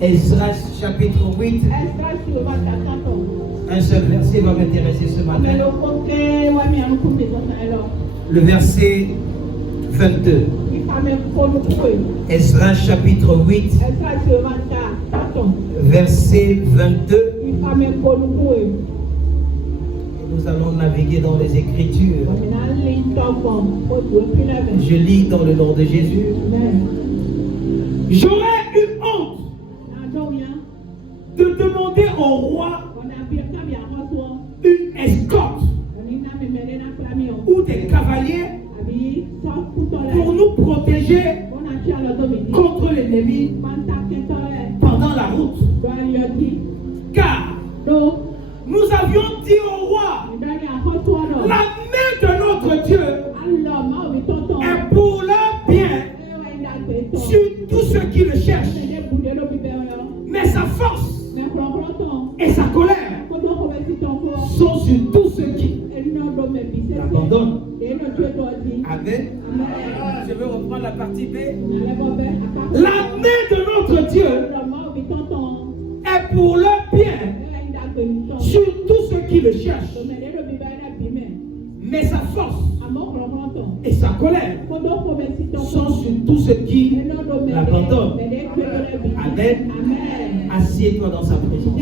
Esdras chapitre 8. Un seul verset va m'intéresser ce matin. Le verset 22. Esdras chapitre 8. Verset 22. Nous allons naviguer dans les Écritures. Je lis dans le nom de Jésus. J'aurais eu honte de demander au roi une escorte ou des cavaliers pour nous protéger contre l'ennemi pendant la route. Car nous avions dit au roi, la main de notre Dieu est pour leur bien sur tous ceux qui le cherchent. Mais sa force et sa colère sont sur tous ceux qui l'abandonnent. Amen. Je veux reprendre la partie B. La main de notre Dieu est pour leur bien sur tous ceux qui le cherchent. Mais sa force et sa colère sont sur tous ceux qui l'abandonnent. Amen. Assieds-toi dans sa présence.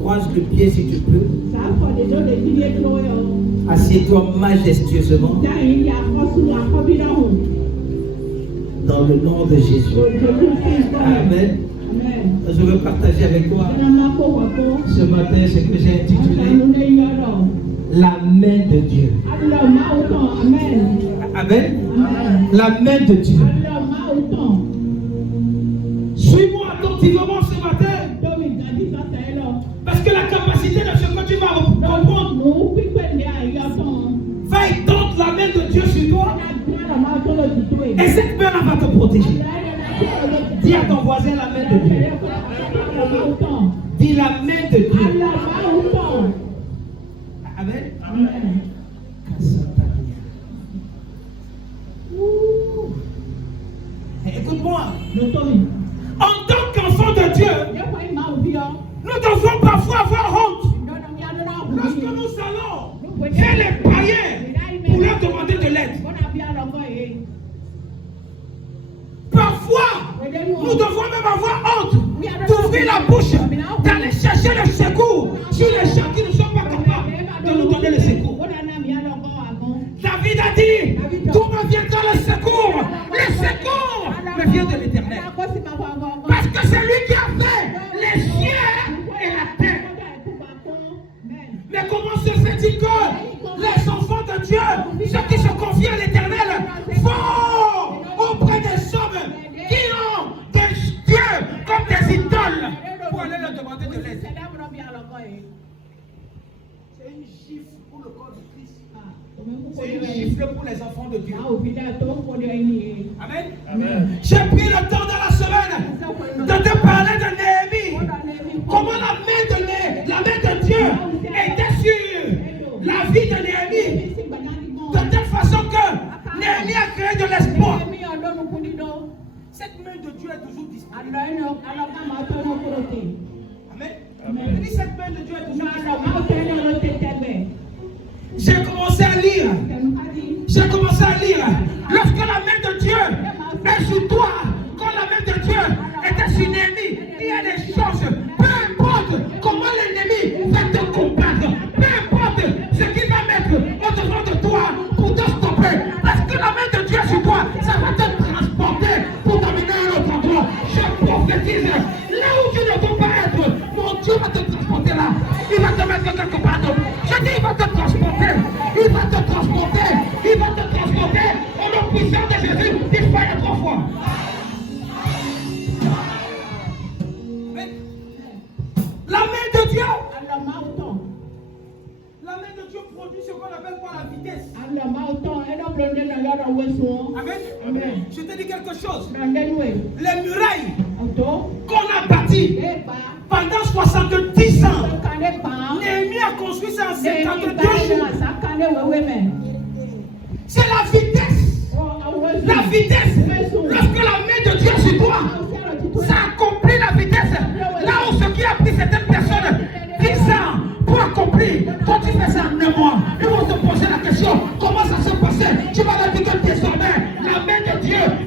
Croise le pied si tu peux. Assieds-toi majestueusement. Dans le nom de Jésus. Amen. Je veux partager avec toi ce matin ce que j'ai intitulé la main de Dieu. Amen. La main de Dieu. Suis-moi attentivement ce matin. Parce que la capacité de ce que tu vas comprendre va étendre la main de Dieu sur toi. Et cette main-là va te protéger. Dis à ton voisin la main de Dieu. Dis la main de Dieu. Amen. Amen. Écoute-moi. En tant qu'enfant de Dieu, nous devons parfois avoir honte. Lorsque nous allons vers les païens pour leur demander de l'aide. Parfois, nous devons même avoir honte d'ouvrir la bouche, d'aller chercher le secours sur les gens qui ne sont pas capables de nous donner le secours. David a dit, d'où me viendra le secours? Le secours me vient de l'Éternel. Parce que c'est lui qui a fait les cieux et la terre. Mais comment se fait-il que les enfants de Dieu, ceux qui se confient à l'Éternel, vont auprès des hommes qui ont des dieux comme des idoles pour aller leur demander de l'aide? C'est une gifle pour le corps de Christ. C'est une gifle pour les enfants de Dieu. Amen. Amen. J'ai pris le temps dans la semaine de te parler de Néhémie. Comment la main de Dieu était sur la vie de Néhémie. De telle façon que Néhémie a créé de l'espoir. Cette main de Dieu est toujours disponible. Amen. Amen. Je dis, cette main de Dieu est toujours disponible. J'ai commencé à lire. Lorsque la main de Dieu est sur toi, quand la main de Dieu était sur Néhémie, il y a des choses, peu importe comment l'ennemi va te combattre, peu importe ce qu'il va mettre au-devant de toi pour te stopper, parce que la main de Dieu sur toi, ça va te transporter pour t'amener à un autre endroit. Je prophétise, là où tu ne dois pas être, mon Dieu va te transporter là. Il va te mettre quelque part d'autre. Je dis, il va te transporter. Il va te transporter. Il va te transporter au nom puissant de Jésus. Disparaît 3 fois. La main de Dieu. La main de Dieu produit ce qu'on appelle quoi? La vitesse. Amen. Amen. Je te dis quelque chose. Les murailles qu'on a bâties pendant 70 ans, Néhémie a construit ça en 52 jours. C'est la vitesse. La vitesse. Lorsque la main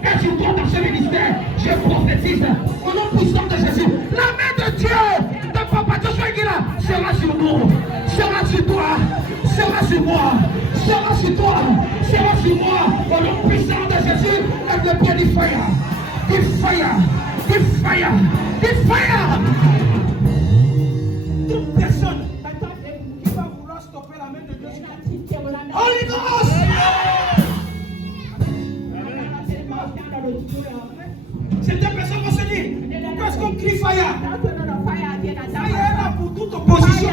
est sur toi dans ce ministère. Je prophétise au nom puissant de Jésus. La main de Dieu, de Papa Joshua Guila, sera sur nous, sera sur toi, sera sur moi, sera sur toi, sera sur moi. Au nom puissant de Jésus, lève le pied du fire. Du fire, du fire, du fire. Toute personne qui va vouloir stopper la main de Dieu sur la Holy Ghost! Certaines personnes vont se dire, pourquoi est-ce qu'on crie fire? Fire est là pour toute opposition.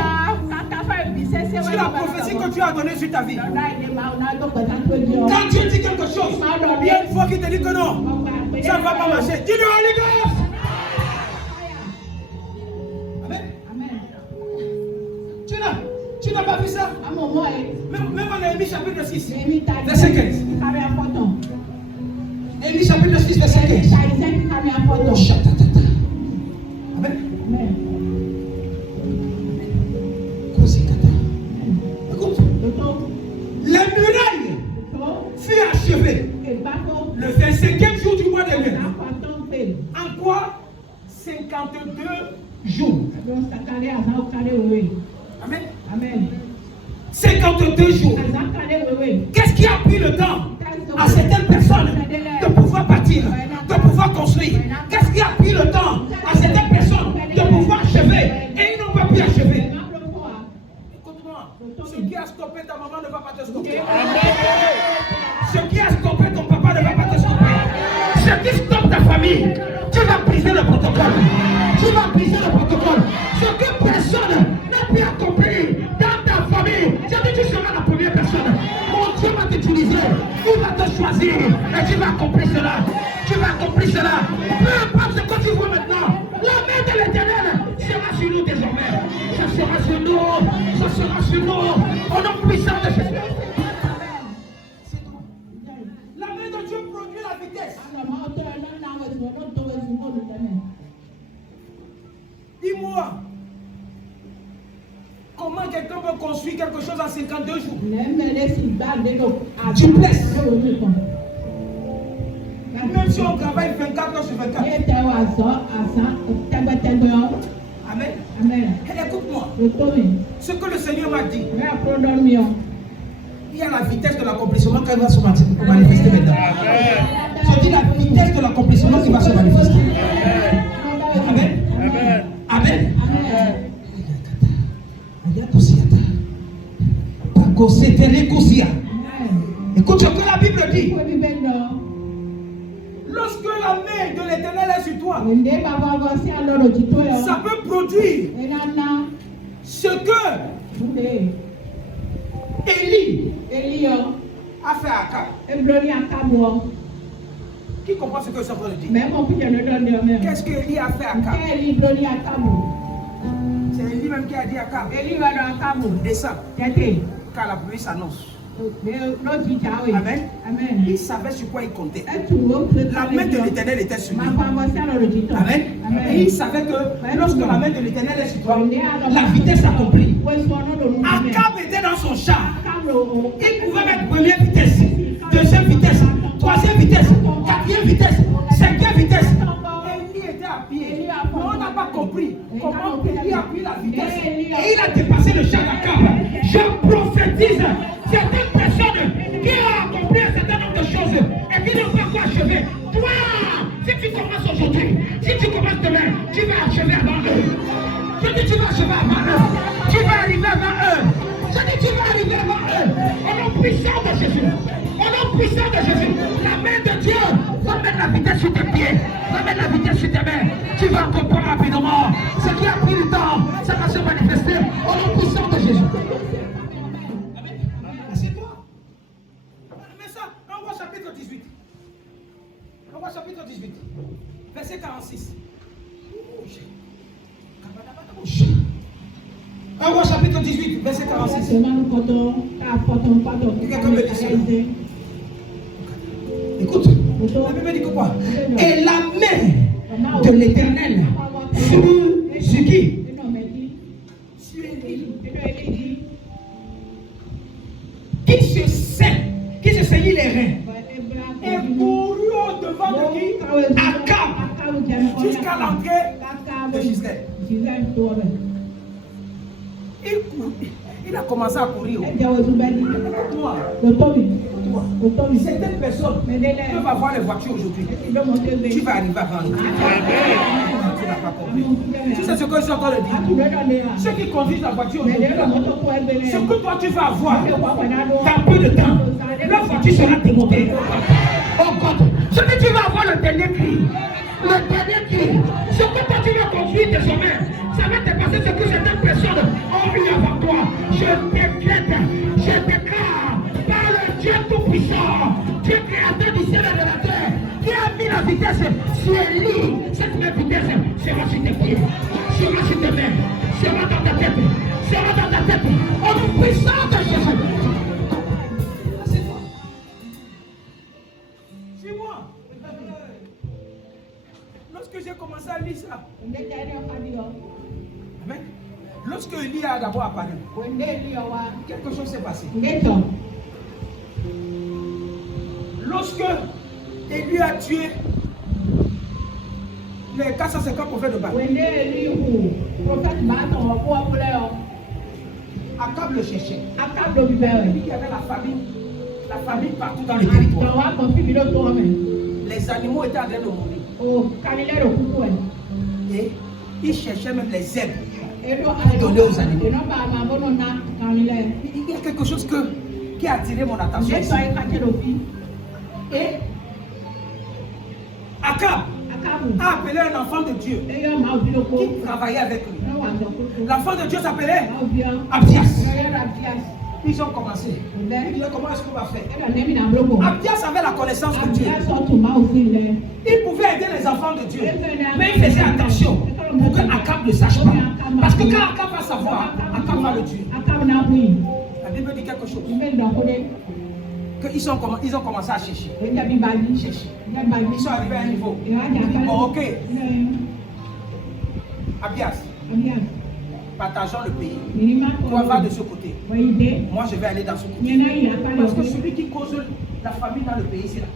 C'est la prophétie que Dieu a donnée sur ta vie. Quand Dieu dit quelque chose, il y a une fois qu'il te dit que non, ça ne va pas marcher. Dis le Holy Ghost! Tu n'as pas vu ça? Même en Néhémie chapitre 6, verset 15. Néhémie chapitre 6, verset 15. Amen. Écoute, les murailles furent achevées le 25e jour du mois de mai. En quoi? 52 jours. Amen. Amen. 52 jours. Qu'est-ce qui a pris le temps à certaines personnes de pouvoir bâtir, de pouvoir construire? Qu'est-ce qui a pris le temps à certaines personnes de pouvoir achever et ils n'ont pas pu achever? Écoute-moi, ce qui a stoppé ta maman ne va pas te stopper. Ce qui a stoppé ton papa ne va pas te stopper. Ce qui stoppe ta famille, tu vas briser le protocole. Tu vas briser le protocole. Ce que personne n'a pu accomplir dans ta famille, j'ai dit tu seras la première personne. Mon Dieu va t'utiliser, il va te choisir et tu vas accomplir cela. Tu vas accomplir cela. Peu importe ce que tu vois maintenant, la main de l'Éternel sera sur nous désormais. Ça sera sur nous, ça sera sur nous. Au nom puissant de Jésus. La main de Dieu produit la vitesse. Dis-moi, comment quelqu'un peut construire quelque chose en 52 jours? Tu blesses. Même si on travaille 24 heures sur 24. Amen. Amen. Écoute-moi. Ce que le Seigneur m'a dit. Il y a la vitesse de l'accomplissement qui va se manifester maintenant. Je dis la vitesse de l'accomplissement qui va se manifester. Amen. Amen. Amen. Écoute ce que la Bible dit. Lorsque la main de l'Éternel est sur toi, ça peut produire ce que Élie a fait à Akab. Qui comprend ce que ça veut dire? Qu'est-ce que Élie a fait à Akab? C'est Élie même qui a dit à Akab, descends, car la pluie s'annonce. Amen. Amen. Il savait sur quoi il comptait. La main de l'Éternel était sur lui. Amen. Et il savait que lorsque la main de l'Éternel est sur toi, la vitesse s'accomplit. Akab était dans son char. Il pouvait mettre première vitesse, deuxième vitesse, troisième vitesse, quatrième vitesse, cinquième vitesse. Élie était à pied. On n'a pas compris comment Élie a pris la vitesse. Et il a dépassé le char d'Akab. Je prophétise certaines personnes qui ont accompli un certain nombre de choses et qui n'ont pas encore achevé. Toi, si tu commences aujourd'hui, si tu commences demain, tu vas achever avant eux. Je dis tu vas achever avant eux. Tu vas arriver avant eux. Je dis tu vas arriver avant eux. Au nom puissant de Jésus. Au nom puissant de Jésus. La main de Dieu va mettre la vitesse sur tes pieds. Va mettre la vitesse sur tes mains. Tu vas comprendre rapidement. Ce qui a pris du temps, ça va se manifester. Au nom puissant de Jésus. Chapitre 18. On voit chapitre 18. Verset 46. On voit chapitre 18, verset 46. Quelqu'un me dit ça. Écoute, la Bible dit que quoi? Et la main de l'Éternel fut sur qui? Sur Élie. Qui se saignit les reins et courut Akab, jusqu'à l'entrée de Gisèle. Il a commencé à courir. Toi, certaines personnes peuvent avoir les voitures aujourd'hui. Tu vas arriver avant nous. Tu n'as pas compris. Tu sais ce que je suis en train de dire? Ceux qui conduisent la voiture aujourd'hui, ce que toi tu vas avoir dans peu de temps, la voiture sera démontée. Oh God, ce que tu vas avoir le dernier cri. Le dernier cri. Ce que toi tu vas conduire désormais, ça va te passer ce que certaines personnes ont vu avant toi. Je t'inquiète, je déclare par le Dieu Tout-Puissant, Dieu créateur du ciel et de la terre, qui a mis la vitesse sur Élie. Cette même vitesse sera sur tes pieds, sera sur tes mains, sera dans ta tête, sera dans ta tête. Au nom puissant de Jésus. C'est toi. C'est moi. Lorsque j'ai commencé à lire ça, amen. Lorsque Élie a d'abord apparu, quelque chose s'est passé. Lorsque Élie a tué les 450 prophètes de Baal, Akab le cherchait. Il dit qu'il y avait la famine partout dans le territoire. Les animaux étaient en train de mourir. Et il cherchait même les zèbres pour donner aux animaux. Il y a quelque chose qui a attiré mon attention ici. Et Akab a appelé un enfant de Dieu qui travaillait avec lui. L'enfant de Dieu s'appelait Abdias. Ils ont commencé. Il dit comment est-ce qu'on va faire? Abdias avait la connaissance de Dieu. Il pouvait aider les enfants de Dieu. Mais il faisait attention pour que Akab ne sache pas. Parce que quand Akab va savoir, Akab va le tuer. La Bible dit quelque chose. Ils ont commencé à chercher. Ils sont arrivés à un niveau. Ils disent bon, ok. Abdias, partageons le pays. Toi, va de ce côté. Moi, je vais aller dans ce côté. Parce que celui qui cause la famine dans le pays, c'est là.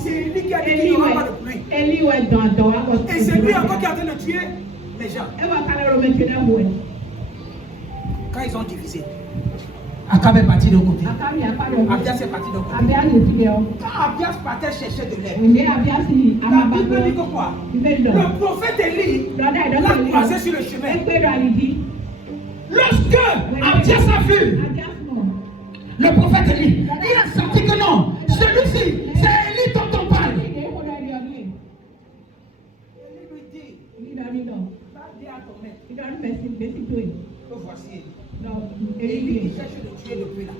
C'est lui qui a dit qu'il n'y aura pas de pluie. Et c'est lui encore qui a été de tuer les gens. Quand ils ont divisé, Akab est parti de côté. Abdias est parti de côté. Quand Abdias partait chercher de l'aide, la Bible dit que quoi? Le prophète Élie l'a croisé sur le chemin. Lorsque Abdias a vu le prophète Élie, il a senti que non, celui-ci, c'est Élie dont on parle. Élie lui dit, va dire à ton maître que voici Élie. Élie qui cherche de tuer depuis là.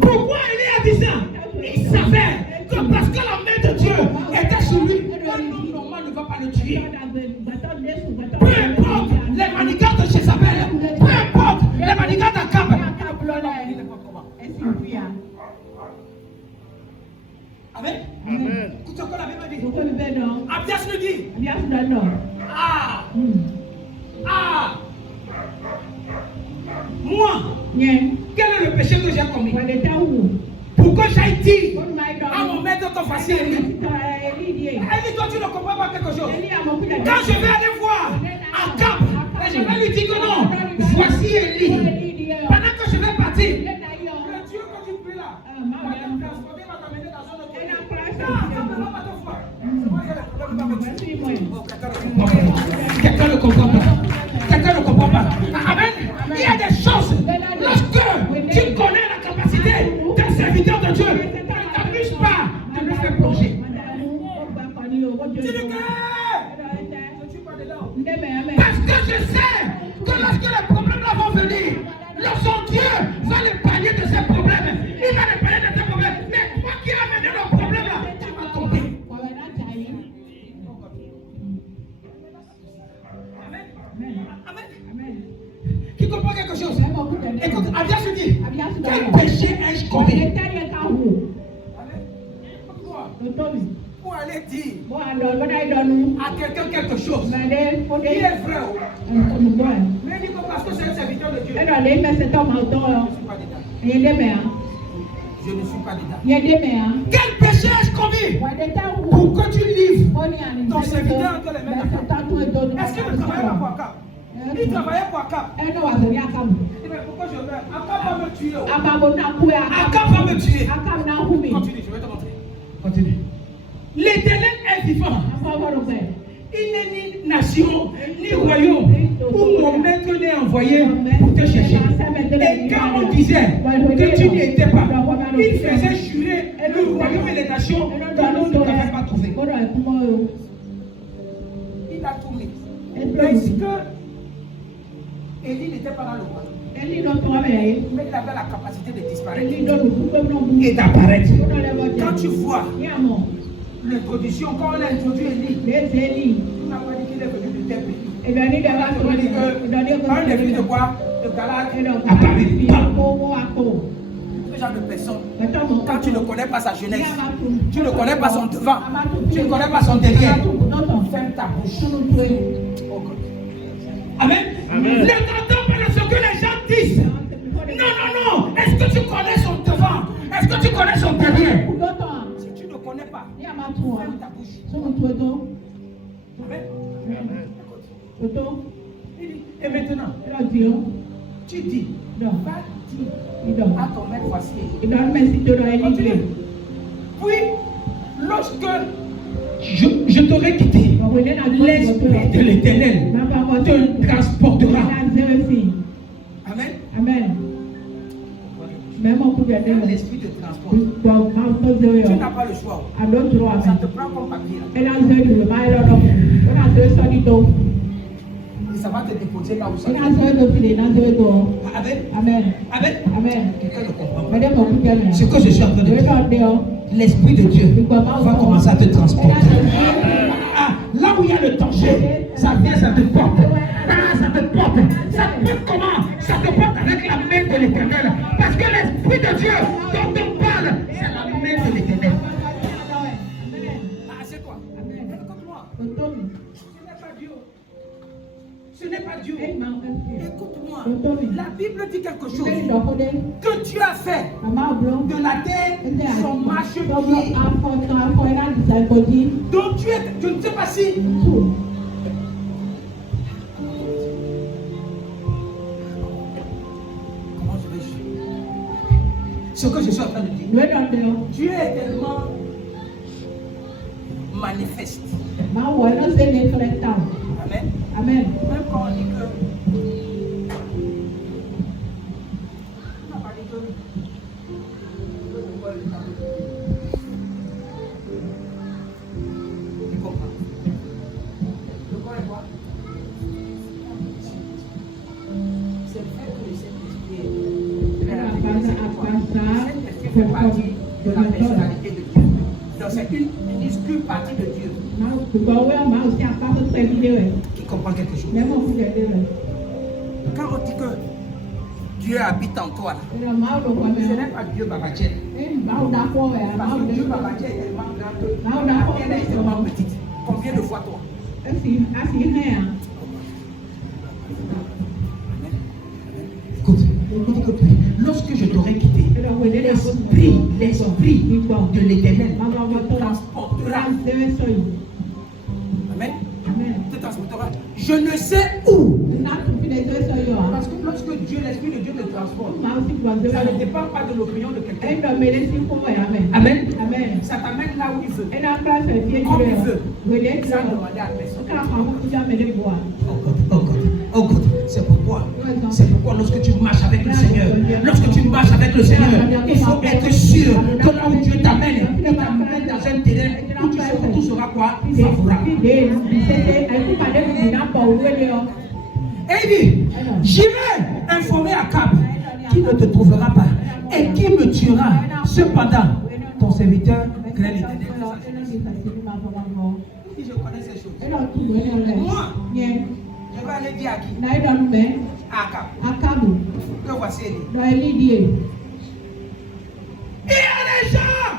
Pourquoi Élie a dit ça? Il savait que parce que la main de Dieu était sur lui, un homme normal ne va pas le tuer. Peu importe les manigances de Jézabel, peu importe les manigances d'Akab. Amen. Écoute encore la Bible dit. Abdias le dit. Moi, quel est le péché que j'ai commis? Pour que j'aille dire à mon maître que voici Élie. Élie, toi tu ne comprends pas quelque chose. Quand je vais aller voir Akab, je vais lui dire que non, voici Élie. Pendant que je vais partir, le Dieu que tu pries là, va te transporter, va t'amener dans un autre pays. Akab ne va pas te voir. C'est moi qui ai le problème avec lui. Quelqu'un ne comprend pas. Quelqu'un ne comprend pas. Amen. Il y a des choses. Lorsque tu connais la capacité d'un serviteur de Dieu, ne t'amuse pas de le faire plonger. Tu dis que je ne suis pas dedans. Parce que je sais que lorsque les problèmes là vont venir, lorsque Dieu va les pallier de ces problèmes, il va les pallier de ces problèmes. Mais toi qui as amené le problème là, tu vas tomber. Amen. Qui comprend quelque chose? Écoute, Abdias se dit, quel péché ai-je commis? Pour aller dire à quelqu'un quelque chose qui est vrai. Mais il dit que parce que c'est un serviteur de Dieu, je ne suis pas dedans. Je ne suis pas dedans. Quel péché ai-je commis? serviteur entre les mains d'Akab. Est-ce qu'il ne travaillait pas pour Akab? Il travaillait pour Akab. Mais pourquoi je veux? Akab va me tuer. Akab va me tuer. Continue, je vais te montrer. Continue. L'Éternel est vivant. Il n'est ni nation, ni royaume où mon maître n'est envoyé pour te chercher. Et quand on disait que tu n'y étais pas, il faisait jurer le royaume et les nations que nous ne t'avons pas trouvé. Il a tourné. Puisque Élie n'était pas dans le royaume, mais il avait la capacité de disparaître et d'apparaître. Quand tu vois l'introduction, quand on a introduit Élie, on n'a pas dit qu'il est venu de tel pays. On est venu de quoi? De Galate à Paris. Ce genre de personne, quand tu ne connais pas sa jeunesse, tu ne connais pas son devant, tu ne connais pas son derrière, ferme ta bouche. Amen. Ne t'entends pas de ce que les gens disent. Non, non, non. Est-ce que tu connais son devant? Est-ce que tu connais son derrière? Si tu ne connais pas, ferme ta bouche. Amen. Et maintenant, tu dis, va dire à ton maître, voici. Continue. Puis, lorsque je t'aurai quitté, l'Esprit de l'Éternel te transportera. Amen. Amen. L'Esprit te transporte. Tu n'as pas le choix. Ça te prend comme papier. Et ça va te déposer là où ça. Amen. Amen. Amen. Amen. Quelqu'un ne comprend pas. Ce que je suis en train de dire, l'Esprit de Dieu va commencer à te transporter. Ah, là où il y a le danger, ça vient, ça te porte. Ah, ça te porte. Ça te porte comment? Ça te porte avec la main de l'Éternel. Parce que l'Esprit de Dieu dont on parle, c'est la main de l'Éternel. Ah, c'est quoi? Écoute-moi. Ce n'est pas Dieu. Écoute-moi. La Bible dit quelque chose. Que Dieu a fait de la terre son marchepied. Donc Dieu, je ne sais pas si. Comment je vais juger? Ce que je suis en train de dire. Dieu est tellement manifeste. Amen. Amen. Même quand on dit que. On n'a pas dit que. Tu comprends? Le corps est quoi? C'est le fait que le Saint-Esprit est. Saint-Esprit fait partie de la personnalité de Dieu. Donc c'est une minuscule partie de Dieu. Qui comprend quelque chose. Quand on dit que Dieu habite en toi, ce n'est pas Dieu Babatiel. Parce que Dieu Babatiel est tellement grand que la terre est tellement petite. Combien de fois toi? Écoute, lorsque je t'aurai quitté, l'esprit de l'Éternel te transportera. Amen. Te transportera. Je ne sais où. Parce que lorsque Dieu, l'Esprit de Dieu te transporte, ça ne dépend pas de l'opinion de quelqu'un. Amen. Amen. Ça t'amène là où il veut. Comme il veut. Sans demander à personne. Oh God. C'est pourquoi lorsque tu marches avec le Seigneur, il faut être sûr que là où Dieu t'amène, il t'amène dans un terrain où tout sera quoi? Favorable. Et il dit, j'irai informer Akab qui ne te trouvera pas et qui me tuera. Cependant, ton serviteur craint l'Éternel. Si je connais ces choses, moi, je vais aller dire à qui? Akab. Que voici Élie. Il y a des gens.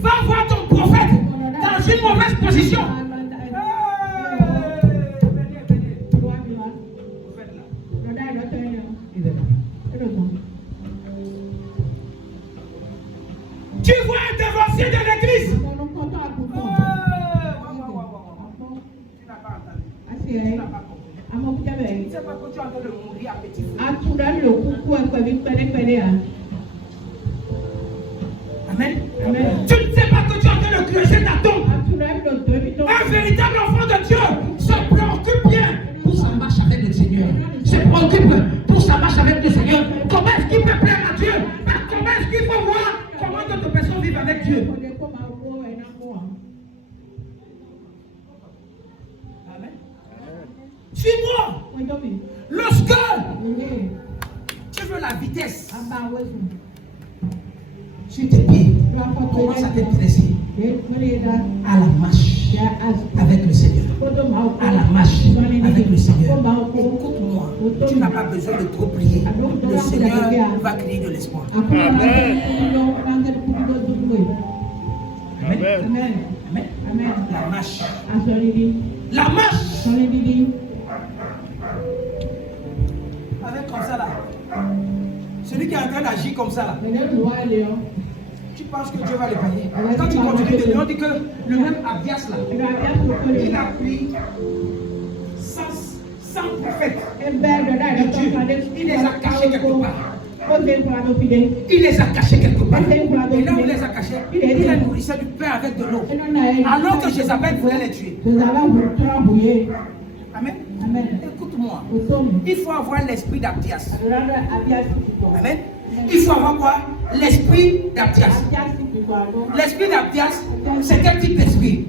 Va voir ton prophète dans une mauvaise position. Tu vois un dévancier de l'église. n'as pas compris. Tu ne sais pas que tu es en train de mourir à petit feu. Amen. Amen. Tu ne sais pas que tu es en train de creuser ta tombe. Un véritable enfant de Dieu se préoccupe bien pour sa marche avec le Seigneur. Se préoccupe pour sa marche avec le Seigneur. Comment est-ce qu'il peut plaire à Dieu? Comment est-ce qu'il faut voir comment d'autres personnes vivent avec Dieu? Amen. Suis-moi. Lorsque tu veux la vitesse sur tes pieds, commence à t'intéresser à la marche avec le Seigneur. À la marche avec le Seigneur. Écoute-moi, tu n'as pas besoin de trop prier. Le Seigneur va créer de l'espoir. Amen. Amen. Amen. Amen. La marche. La marche. Avec comme ça là. Celui qui est en train d'agir comme ça là. Tu penses que Dieu va le payer. Quand tu continues de dire, on dit que le même Abdias là, il a pris 100 prophètes de Dieu. Il les a cachés quelque part. Il les a cachés quelque part. Et là où il les a cachés, il les nourrissait du pain avec de l'eau. Alors que Jézabel voulait les tuer. Amen. Amen. Écoute-moi. Il faut avoir l'esprit d'Abdias. Amen. Il faut avoir quoi? L'esprit d'Abdias. L'esprit d'Abdias, c'est quel type d'esprit?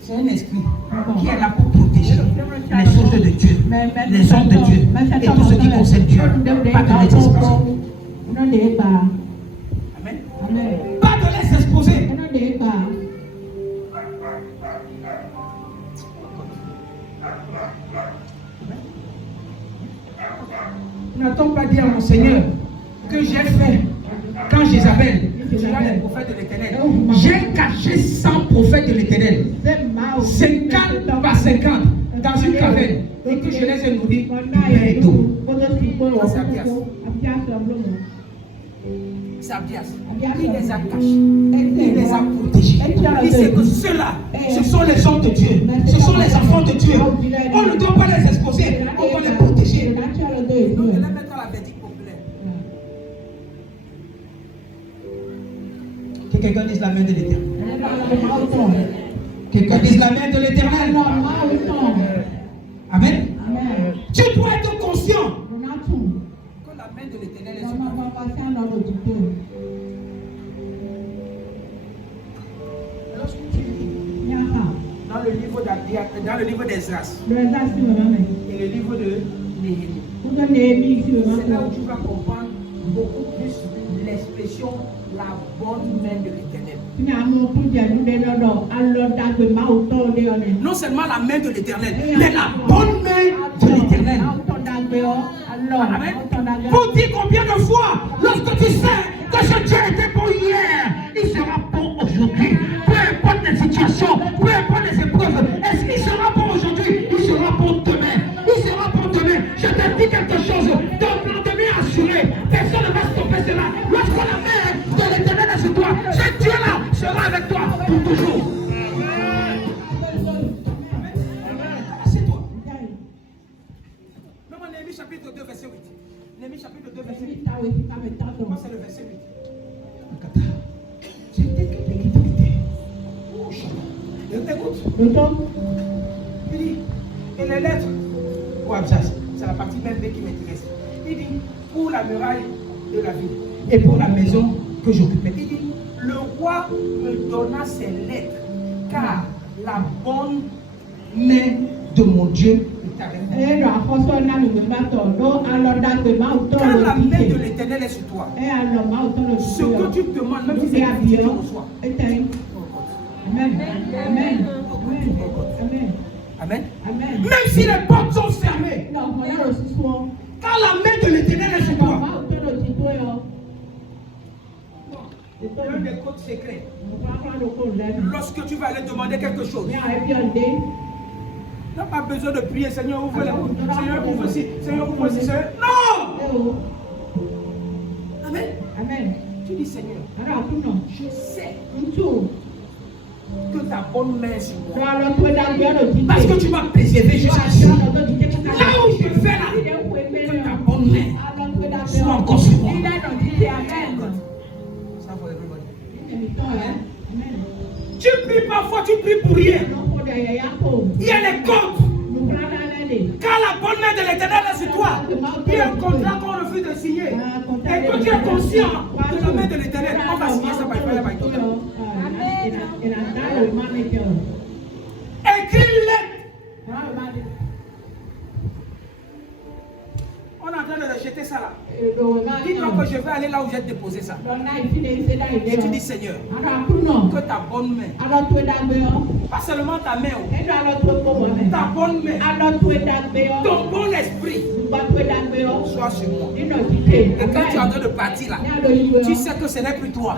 C'est un esprit qui est là pour protéger les choses de Dieu, les hommes de Dieu et tout ce qui concerne Dieu. Pas de les exposer. Amen. Pas de les exposer. N'a-t-on pas dit à mon Seigneur que j'ai fait quand Jézabel, les prophètes de l'Éternel, j'ai caché 100 prophètes de l'Éternel, 50 par 50 dans une caverne, et que je les ai nourris du pain et d'eau. C'est Abdias. Il les a cachés, il les a protégés. Il sait que ceux-là, ce sont les hommes de Dieu, ce sont les enfants de Dieu. On ne doit pas les exposer, on doit les protéger. Donc, là, maintenant, la verdict populaire. Que quelqu'un dise la main de l'Éternel. Quelqu'un dise la main de l'Éternel. Amen. Tu dois être conscient que la main de l'Éternel est sur toi. Lorsque tu lis dans le livre d'Esdras et le livre de Néhémie, c'est là où tu vas comprendre beaucoup plus l'expression la bonne main de l'Éternel. Non seulement la main de l'Éternel, mais la bonne main de l'Éternel. Amen. Pour dire combien de fois, lorsque tu sais que ce Dieu était bon hier, il sera bon aujourd'hui. Peu importe les situations, peu importe les épreuves, est-ce qu'il sera bon aujourd'hui? Il sera bon demain. Il sera bon demain. Je te dis quelque chose. Ton lendemain assuré. Personne ne va stopper cela. Lorsque la main de l'Éternel est sur toi, ce Dieu-là sera avec toi pour toujours. Néhémie chapitre 2, verset 8. Néhémie chapitre 2, verset 8. Comment c'est le verset 8? Écoute. Il dit, et les lettres pour Abdias, c'est la partie même B qui m'intéresse. Il dit, pour la muraille de la ville et pour la maison que j'occupais. Il dit, le roi me donna ses lettres, car la bonne main de mon Dieu est avec moi. Quand la main de l'Éternel est sur toi, ce que tu demandes, même si c'est tu reçois. Amen. Amen. Amen. Amen. Même si les portes sont fermées, quand la main de l'Éternel est sur toi, un des codes secrets, lorsque tu vas aller demander quelque chose, tu n'as pas besoin de prier, Seigneur, ouvre la porte, Seigneur, ouvre ci, Seigneur, ouvre ci, Seigneur. Non! Amen. Amen. Tu dis, Seigneur, je sais que ta bonne main sur moi. Parce que tu m'as préservé jusqu'ici. Là où je vais là, que ta bonne main soit encore sur moi. Tu pries parfois, tu pries pour rien. Il y a les comptes. Quand la bonne main de l'Éternel est sur toi, il y a un contrat qu'on refuse de signer. Et quand tu es conscient de la main de l'Éternel, on va signer ça par toi. Écris une lettre. On est en train de rejeter ça là. Dis-toi que je vais aller là où j'ai déposé ça. Et tu dis Seigneur, que ta bonne main, pas seulement ta main, ta bonne main, ton bon esprit soit sur moi. Et quand tu es en train de partir là, tu sais que ce n'est plus toi,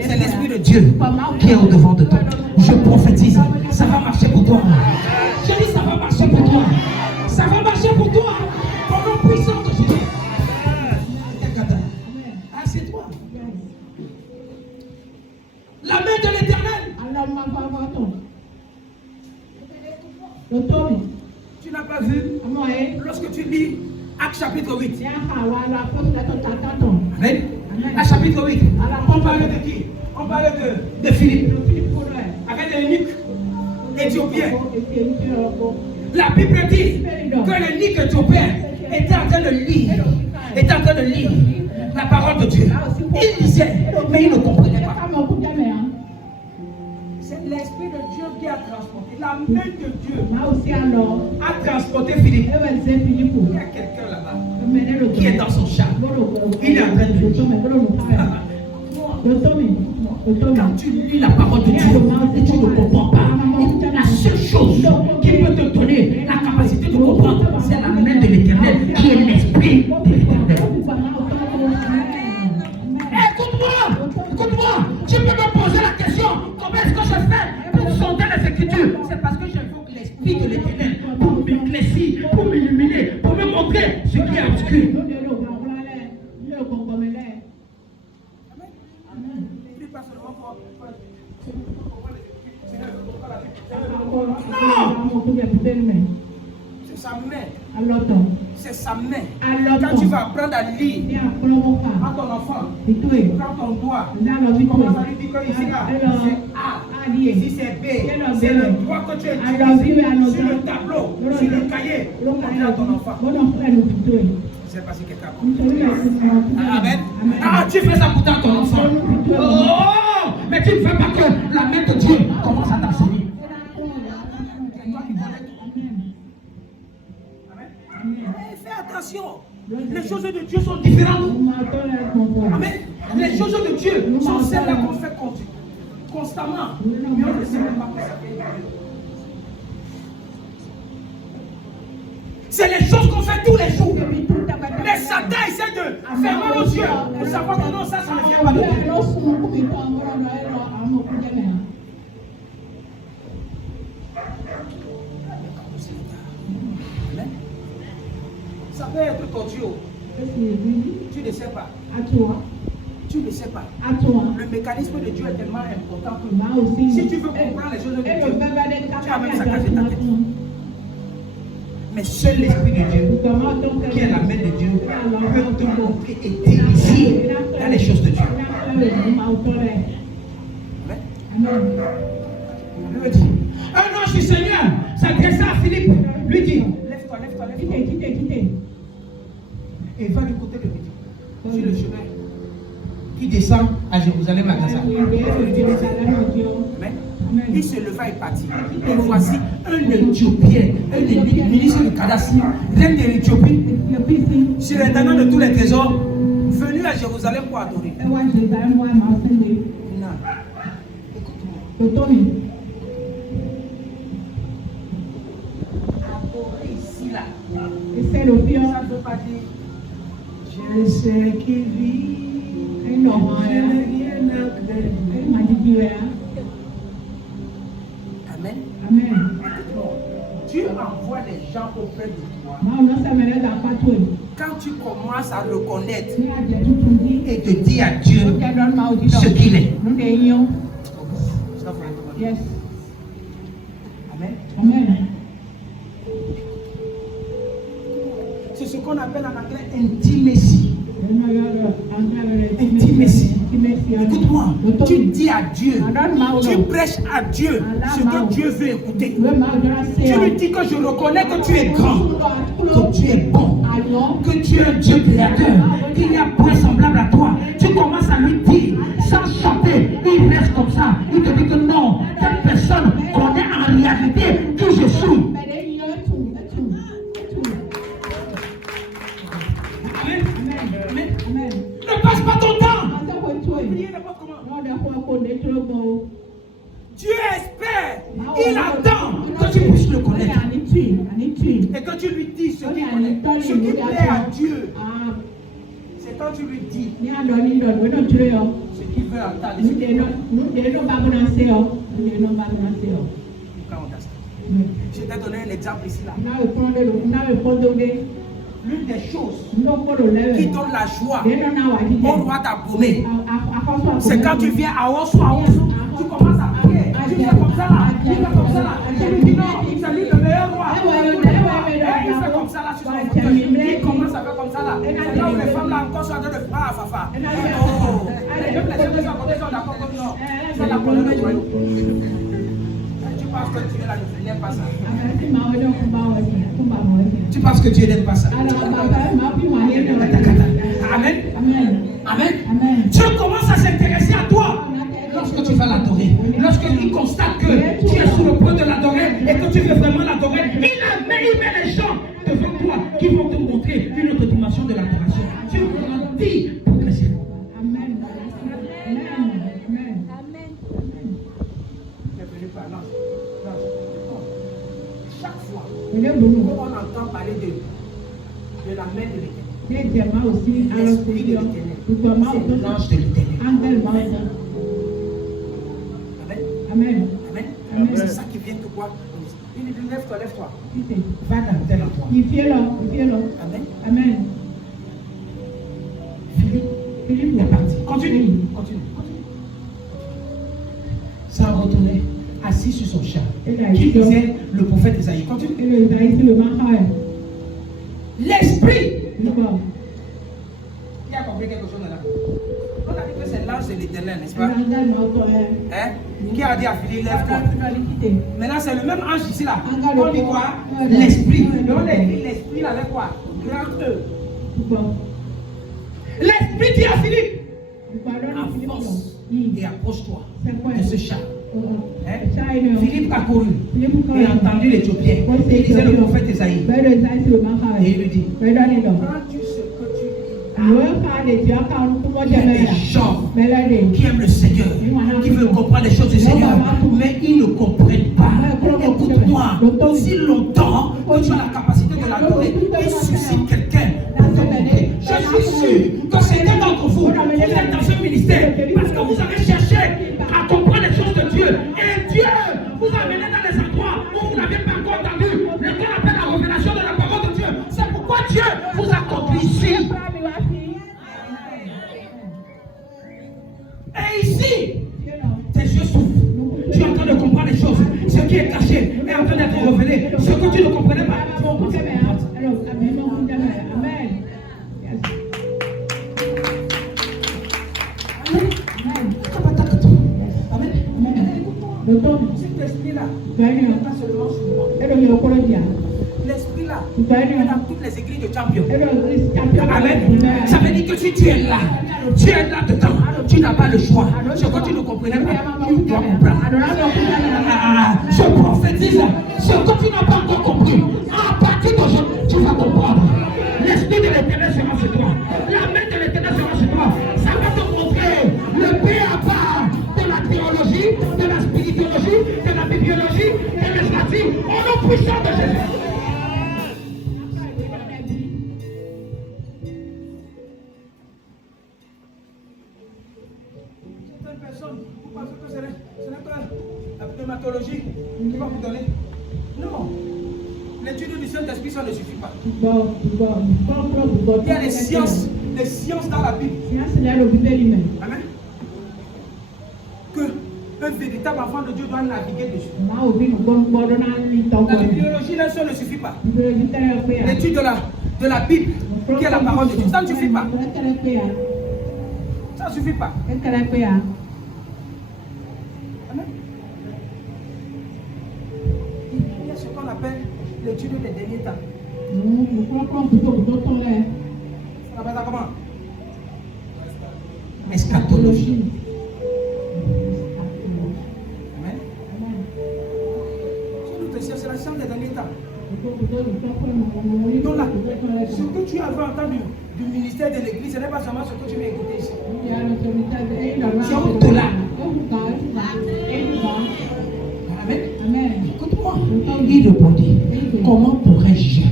c'est l'Esprit de Dieu qui est au devant de toi. Je prophétise, ça va marcher pour toi. Je dis ça va marcher pour toi. Ça va marcher pour toi. Au nom puissant de Jésus. Assieds-toi. La main de l'Éternel. Tu n'as pas vu lorsque tu lis Actes chapitre 8. Amen. Actes chapitre 8. On parlait de qui? On parlait de Philippe. Avec des eunuques éthiopiens. La Bible dit que l'eunuque éthiopien était en train de lire la parole de Dieu. Il lisait, mais il ne comprenait pas. C'est l'Esprit de Dieu qui a transporté. La main de Dieu a transporté Philippe. Il y a quelqu'un là-bas qui est dans son char. Il est en train de lire. Quand tu lis la parole de Dieu et tu ne comprends pas, la seule chose qui peut te donner la capacité de comprendre, c'est la main de l'Éternel qui est l'Esprit de l'Éternel. Écoute-moi, tu peux me poser la question, comment est-ce que je fais pour sonder les Écritures? C'est parce que j'invoque l'Esprit de l'Éternel pour m'éclaircir, pour m'illuminer, pour me montrer ce qui est obscur. Non! C'est sa main. C'est sa main. Quand tu vas apprendre à lire à ton enfant, quand ton doigt, tu commences à lui dire que ici là, c'est A, ici c'est B, c'est le doigt que tu utilises sur le tableau, sur le cahier, pour donner à ton enfant. Je ne sais pas si quelqu'un comprend. Amen. Ah, tu fais ça pour ton enfant. Oh, mais tu ne fais pas que la main de Dieu commence à t'enseigner. Fais attention. Les choses de Dieu sont différentes. Amen. Les choses de Dieu sont celles-là qu'on fait constamment. Mais on ne sait même pas que ça fait. C'est les choses qu'on fait tous les jours. Mais Satan essaie de faire mal aux yeux pour savoir que non, ça ne vient pas de Dieu. Ça peut être torture. Tu ne sais pas. Tu ne sais pas. Le mécanisme de Dieu est tellement important que si tu veux comprendre les choses de Dieu, tu as même saccagé ta tête. Mais seul l'Esprit de Dieu, qui est la main de Dieu, peut te montrer et t'initier dans les choses de Dieu. Amen. Un ange du Seigneur s'adressa à Philippe, lui dit, lève-toi, et va du côté de midi, sur le chemin qui descend à Jérusalem à Gaza. Il se leva et partit. Et voici un Éthiopien, un ministre de Kadassi, reine de l'Éthiopie, sur l'intendant de tous les trésors, venu à Jérusalem pour adorer. Non. Écoute-moi. Adorer ici, là. Ça ne veut pas dire je sais qu'il vit. Je n'ai rien à craindre. Amen. Dieu envoie les gens auprès de toi. Quand tu commences à reconnaître et te dire à Dieu ce qu'il est. Yes. Amen. Amen. C'est ce qu'on appelle en anglais intimacy. Intimacy. Écoute-moi, tu dis à Dieu, tu prêches à Dieu ce que Dieu veut écouter. Tu lui dis que je reconnais que tu es grand, que tu es bon, que tu es un Dieu créateur, qu'il n'y a point semblable à toi. Tu commences à lui dire, sans chanter, il reste comme ça. Il te dit que non, cette personne connaît en réalité qui je suis. Ne passe pas ton temps. Dieu espère, il attend que tu puisses le connaître. Et que tu lui dis ce qu'il connaît. Ce qui plaît à Dieu, c'est quand tu lui dis ce qu'il veut entendre. Je t'ai donné un exemple ici là. L'une des choses qui donne la joie au roi d'Abomey, c'est quand tu viens à Osso, tu commences à prier, tu fais comme ça là, tu fais comme ça là, tu lui dis non, c'est lui le meilleur roi. Il fait comme ça là sur son fauteuil, il commence à faire comme ça là. C'est là où les femmes là encore sont en train de prendre à Fafa. Oh, même les gens qui sont à côté sont d'accord comme non, c'est la colère de joyau. Tu penses que Dieu là ne n'aime pas ça? Tu penses que Dieu n'aime pas ça? Amen. Amen. Dieu commence à s'intéresser à toi lorsque tu vas l'adorer. Lorsqu'il constate que tu es sur le point de l'adorer et que tu veux vraiment l'adorer, il met les gens devant toi qui vont te montrer une autre dimension de l'adoration. Tu grandis progressivement. Amen. Chaque fois on entend parler de la main de l'Éternel, l'esprit de l'Éternel, c'est l'ange de l'Éternel. Amen. C'est ça qui vient de quoi? Il dit lève-toi. Va dans tel endroit. Amen. Philippe est parti. Continue. Ça a retourné assis sur son char. Qui disait le prophète Isaïe. Continue. L'esprit. Qui a compris quelque chose là? On a dit que c'est l'ange de l'Éternel, n'est-ce pas? Qui a dit à Philippe, lève-toi. Maintenant, c'est le même ange ici là. On dit quoi? L'esprit. Mais on a dit l'esprit là avec quoi? Grand E. L'esprit dit à Philippe, avance et approche-toi de ce chat. Philippe a couru et a entendu l'Éthiopien. Il disait le prophète Isaïe. Et il lui dit, prends-tu ce que tu as? Il y a des gens qui aiment le Seigneur, qui veulent comprendre les choses du Seigneur, mais ils ne comprennent pas. Écoute-moi, aussi longtemps que tu as la capacité de l'adorer, il suscite quelqu'un pour te montrer. Je suis sûr que certains d'entre vous, vous êtes dans ce ministère parce que vous avez cherché à comprendre les choses de Dieu. Et Dieu vous a mené dans des endroits où vous n'avez pas encore entendu ce qu'on appelle la révélation de la parole de Dieu. C'est pourquoi Dieu vous a conduit ici. Et ici, tes yeux s'ouvrent. Tu es en train de comprendre les choses. Ce qui est caché est en train d'être révélé. Ce que tu ne comprenais pas. Cet esprit-là, pas seulement sur moi. L'esprit-là, dans toutes les églises de champions. Amen. Ça veut dire que si tu es là dedans, tu n'as pas le choix. Ce que tu ne comprenais pas, tu dois comprendre. Je prophétise, ce que tu n'as pas encore compris, à partir d'aujourd'hui, tu vas comprendre. L'esprit de l'Éternel sera sur toi. La main de l'Éternel sera sur toi. Ça va te montrer le B.A.B.A. de la théologie, de la spirituologie, de la bibliologie, de l'estratie, au nom puissant de Jésus. Certaines personnes, vous pensez que ce n'est pas la pneumatologie qui va vous donner? Non. L'étude du Saint-Esprit, ça ne suffit pas. Il y a les sciences dans la Bible. Amen. Que un véritable véritable enfant de Dieu doit naviguer dessus. La bibliologie d'un seul ne suffit pas. L'étude de la Bible, qui est la parole de Dieu, ça ne suffit pas. Ça ne suffit pas. Amen. Il y a ce qu'on appelle l'étude des derniers temps. Ça s'appelle ça comment? Eschatologie. Amen. C'est la science des derniers temps. Donc là, ce que tu as entendu du ministère de l'église, ce n'est pas seulement ce que tu viens écouter ici. C'est au-delà. Amen. Écoute-moi. Il répondit, comment pourrais-je,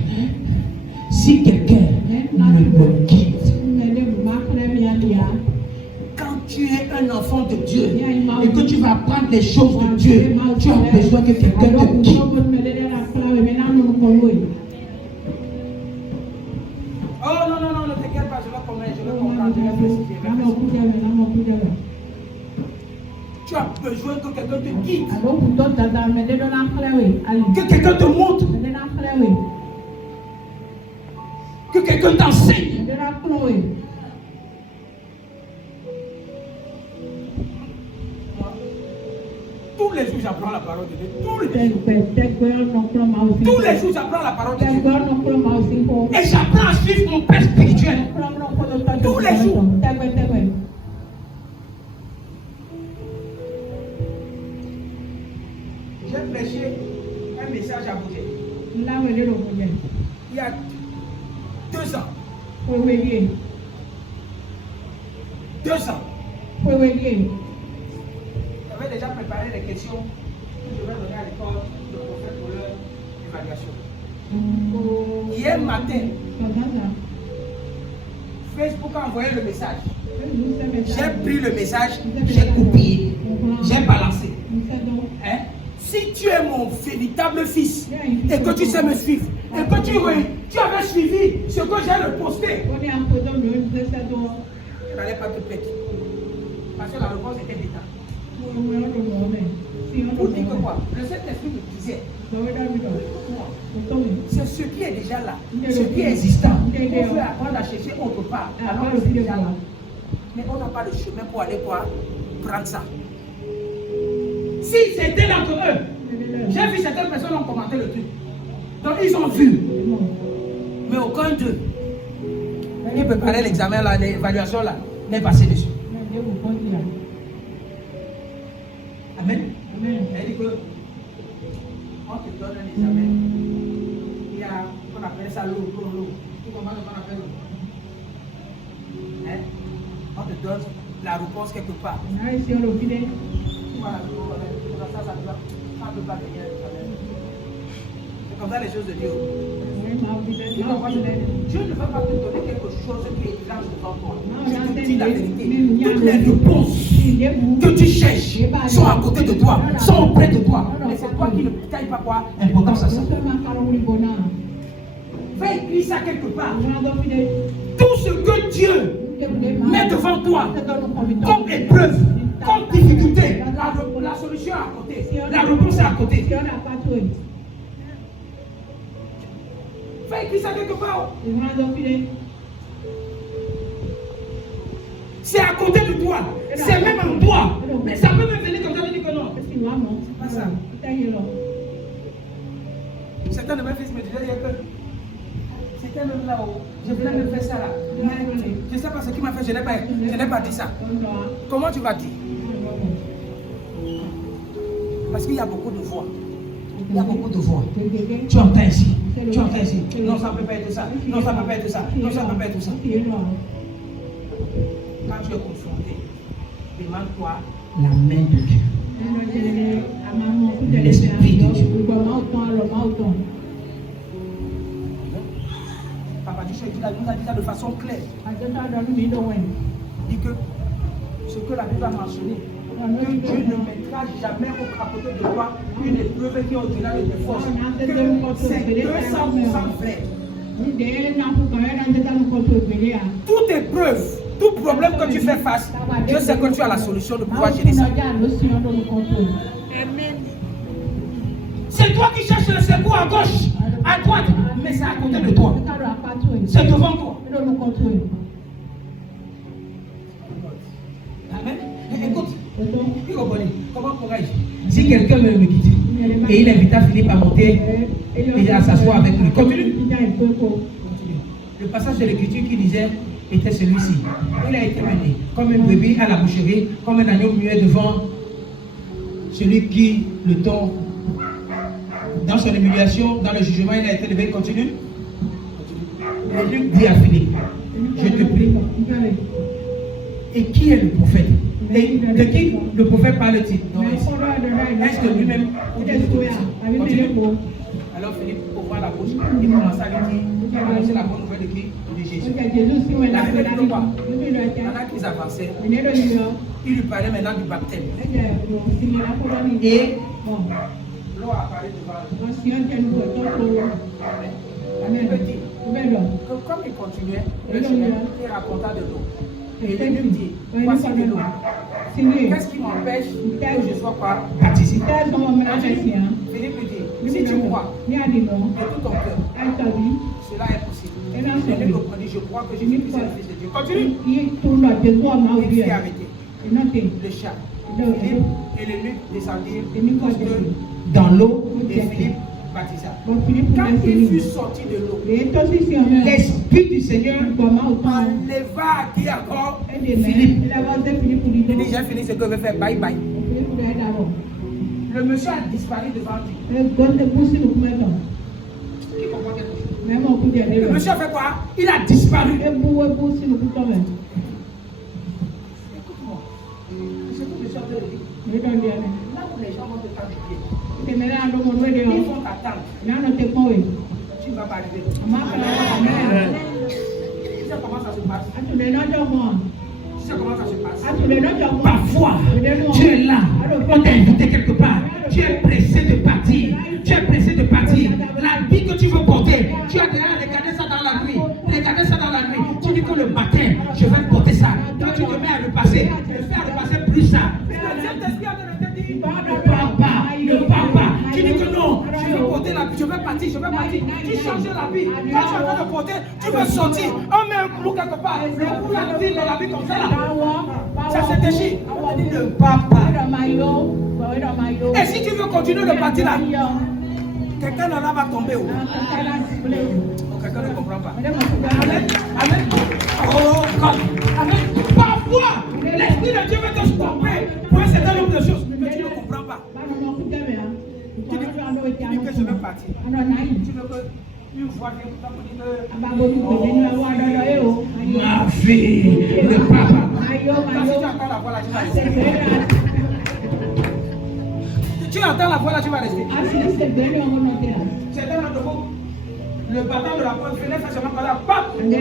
si quelqu'un me quitte? Quand tu es un enfant de Dieu et que tu vas apprendre les choses de Dieu, tu as besoin que quelqu'un te quitte. Oh non, ne t'inquiète pas, je vais comprendre, je vais préciser. Tu as besoin que quelqu'un te guide, que quelqu'un te montre, que quelqu'un t'enseigne. Tous les jours j'apprends la parole de Dieu. Tous les jours j'apprends la parole de Dieu. Et j'apprends à suivre mon père spirituel. Tous les jours. J'ai prêché un message à Bouquet. Il y a 2 ans. 2 ans. J'avais déjà préparé les questions que je vais donner à l'école de prophète pour leur évaluation. Hier matin, Facebook a envoyé le message. J'ai pris le message, j'ai copié, j'ai balancé. Hein? Si tu es mon véritable fils et que tu sais me suivre, et que tu avais suivi ce que j'ai reposté, je n'allais pas te péter. Parce que la réponse était d'état. Pour dire que quoi? Le Saint-Esprit me disait, c'est ce qui est déjà là, ce qui est existant. On veut apprendre à chercher autre part, alors que c'est déjà là. Mais on n'a pas de chemin pour aller prendre ça. Si c'était là que eux, j'ai vu certaines personnes ont commenté le truc. Donc ils ont vu. Mais aucun d'eux qui préparait l'examen là, l'évaluation là, n'est passé dessus. Amen. Elle dit que on te donne un examen. Il y a, on appelle ça l'eau. Tu comprends ce qu'on appelle l'eau? Hein? On te donne la réponse quelque part. Voilà, ça ne peut pas venir. C'est comme ça les choses de Dieu. Dieu ne va pas te donner quelque chose qui est évident devant toi. Je te dis la vérité. Toutes les réponses que tu cherches sont à côté de toi, sont auprès de toi. Mais c'est toi qui ne tailles pas quoi importance à ça. Va écrire ça quelque part. Tout ce que Dieu met devant toi comme épreuve, comme difficulté, la solution est à côté. La réponse est à côté. Va écrire ça quelque part. C'est à côté de toi. C'est même en toi. Mais ça peut même venir comme ça et dire que non. C'est pas ça. Certains de mes fils me disaient que c'était même là-haut. Je voulais me faire ça là. Mais je ne sais pas ce qui m'a fait. Je n'ai pas dit ça. Comment tu vas dire? Parce qu'il y a beaucoup de voix. Il y a beaucoup de voix. Tu entends ici. Tu entends ici. Non, ça ne peut pas être ça. Non, ça ne peut pas être ça. Non, ça ne peut pas être ça. Quand tu es confronté, demande-toi la main de Dieu. L'Esprit de Dieu. Papa Dieu nous a dit ça de façon claire. Il dit que ce que la Bible a mentionné, que Dieu ne mettra jamais à côté de toi une épreuve qui est au-delà de tes forces. Que c'est 200% vrai. Toute épreuve, tout problème que tu fais face, Dieu sait que tu as la solution de pouvoir gérer ça. C'est toi qui cherches le secours à gauche, à droite, mais c'est à côté de toi. C'est devant toi. Amen. Écoute, comment pourrais-je? Si quelqu'un me quitte et il invita Philippe à monter et à s'asseoir avec lui, continue. Le passage de l'Écriture qui disait était celui-ci. Il a été mené comme un bébé à la boucherie, comme un agneau muet devant celui qui le tord. Dans son humiliation, dans le jugement, il a été levé. Continue. Et Luc dit à Philippe, je te prie. Et qui est le prophète? Et de qui le prophète parle-t-il? Est-ce de lui-même ou des autres? Continue. Alors Philippe ouvra la bouche, il commença à lui dire, annoncer la bonne nouvelle de qui? De Jésus. La Bible dit quoi? Pendant qu'ils avançaient, il lui parlait maintenant du baptême. Et l'eau apparaît devant lui. Amen. Que comme il continuait, le Seigneur il raconta de l'eau. Et il lui dit, voici de l'eau. Qu'est-ce qui m'empêche que je sois quoi? Baptisé. Philippe lui dit, si tu crois de tout ton cœur, cela est possible. Et lui répondit, je crois que Jésus est le Fils de Dieu. Continue. Il s'est arrêté. Le chat, Philippe et le Luc descendirent dans l'eau et Philippe baptisa. Quand il fut sorti de l'eau, l'Esprit du Seigneur enleva à qui encore? Philippe. Il dit, j'ai fini ce que je vais faire, bye bye. Le monsieur a disparu devant lui. Qui comprend quelque chose? Le monsieur a fait quoi? Il a disparu. Écoute-moi. C'est tout le soir de lui. Là où les gens vont te t'habiller, ils vont t'attendre. Tu ne vas pas arriver. Tu sais comment ça se passe? Tu sais comment ça se passe? Parfois, tu es là, on t'a invité quelque part. Tu es pressé de partir. Tu es pressé de partir. La vie que tu veux porter, tu as déjà regardé ça dans la nuit. Regardez ça dans la nuit. Tu dis que le matin, je vais porter ça. Toi, tu te mets à repasser. Je fais à repasser plus ça. Ne pars pas. Tu dis que non, je vais porter la vie, je vais partir. Tu changes la vie. Quand tu es en train de porter, tu veux sortir. On met un clou quelque part. Le clou là, dans la vie comme ça là. Ça se déchire. On dit ne pars pas. Et si tu veux continuer de partir là, quelqu'un là va tomber. Quelqu'un ne comprend pas. Amen. Amen. Oh, God. Amen. Parfois, l'Esprit de Dieu veut te stopper pour un certain nombre de choses, mais tu ne comprends pas. Tu dis que je vais partir. Tu veux que une fois ma fille, le papa. Quand tu entends la voix là, tu vas rester. Tu entends la voix là, tu vas rester. C'est un autre mot. Le bâton de la porte venait faire seulement par là. Pap! Il y a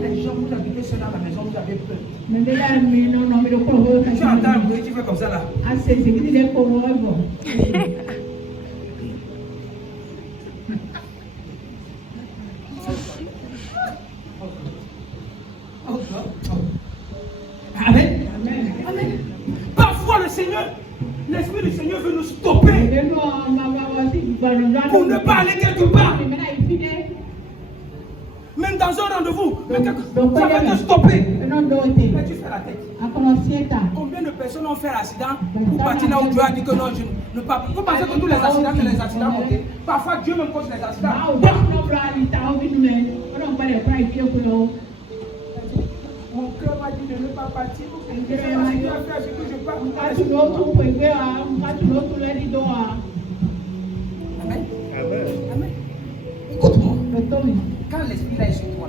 des gens, vous habitez seul dans la maison, vous avez peur. Tu entends un bruit, tu fais comme ça là. Amen. Amen. Parfois le Seigneur, l'Esprit du Seigneur veut nous stopper pour ne pas aller quelque part. Même dans un rendez-vous, ça va te stopper. Mais tu fais la tête. Combien de personnes ont fait l'accident pour partir là où Dieu a dit que non, je ne pas. Vous pensez que tous les accidents, que les accidents montent? Parfois Dieu me cause les accidents. Mon cœur m'a dit de ne pas partir. Je sais pas si Dieu a fait ce que je parle. Amen. Amen. Écoute-moi. Quand l'Esprit est sur toi,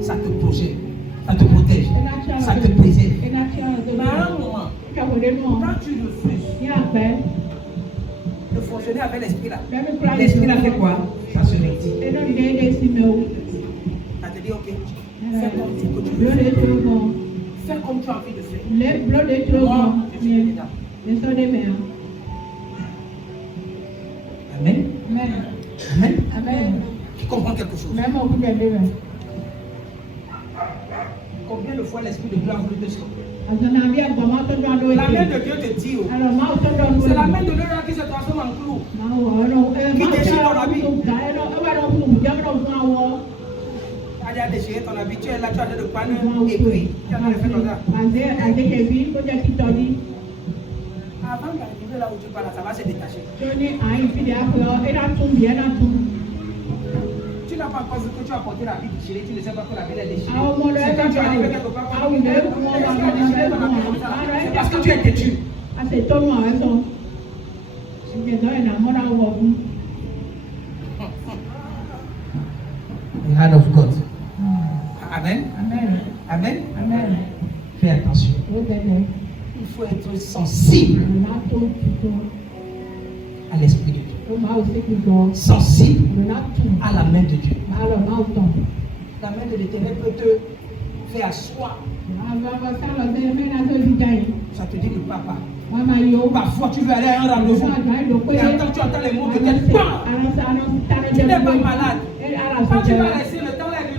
ça te protège, ça te préserve. Mais à un moment, quand tu refuses de fonctionner avec l'Esprit là, l'Esprit là fait quoi? Ça se retire. Ça te dit ok, fais comme tu veux. Fais comme tu as envie de faire. Moi, je suis dedans. Amen. Qui comprend quelque chose. Combien de fois l'esprit de Dieu a voulu te stopper? La main de Dieu te dit, c'est la main de Dieu qui se transforme en clou, qui déchire ton habit. Elle a déchiré ton habit, tu es là, tu as de panne et puis tu as fait comme ça. Avant d'arriver là où tu parles, ça va se détacher. Tu n'as pas encore vu que tu as porté la vie déchirée, tu ne sais pas que la vie est déchirée. C'est quand tu arrives quelque part, c'est parce que tu es têtu. The hand of God. Amen. Amen. Fais attention. Il faut être sensible à l'esprit de Dieu. Sensible à la main de Dieu. La main de l'Éternel peut te faire asseoir. Ça te dit le papa. Parfois tu veux aller à un rendez-vous. Et quand tu entends les mots de quelqu'un, tu n'es pas malade. Quand tu vas laisser le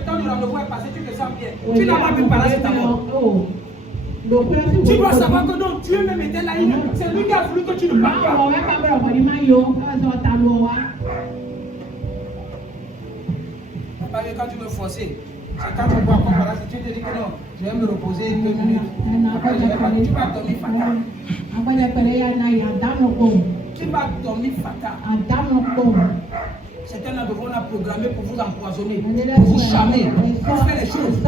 temps du rendez-vous est passé, tu te sens bien. Tu n'as pas pu parler de ta mort. Tu dois savoir que non, Dieu même était là. C'est lui qui a voulu que tu ne parles pas. Quand tu veux forcer, c'est quand tu vois comme si tu te dis que non, je vais me reposer 2 minutes. Après, tu vas dormir fatal. Tu vas dormir fatal. Certains d'entre vous, on a programmé pour vous empoisonner, pour vous charmer, pour faire les choses. Je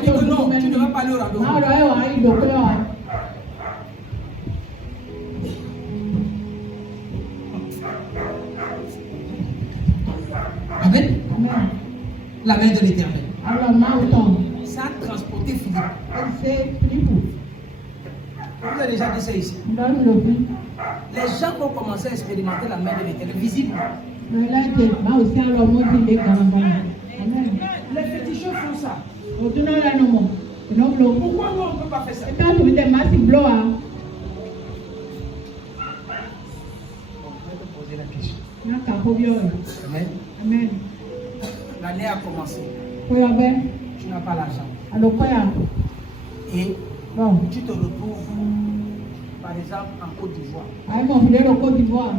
dis que non, tu ne vas pas aller au rendez-vous. Amen. La main de l'Éternel. Ça a transporté Philippe. Vous avez déjà dit ça ici. Les gens vont commencer à expérimenter la main de l'Éternel visible. Les féticheurs font ça. Pourquoi nous on ne peut pas faire ça? Poser la question. Amen. L'année a commencé. Tu n'as pas l'argent. Et tu te retrouves, par exemple, en Côte d'Ivoire.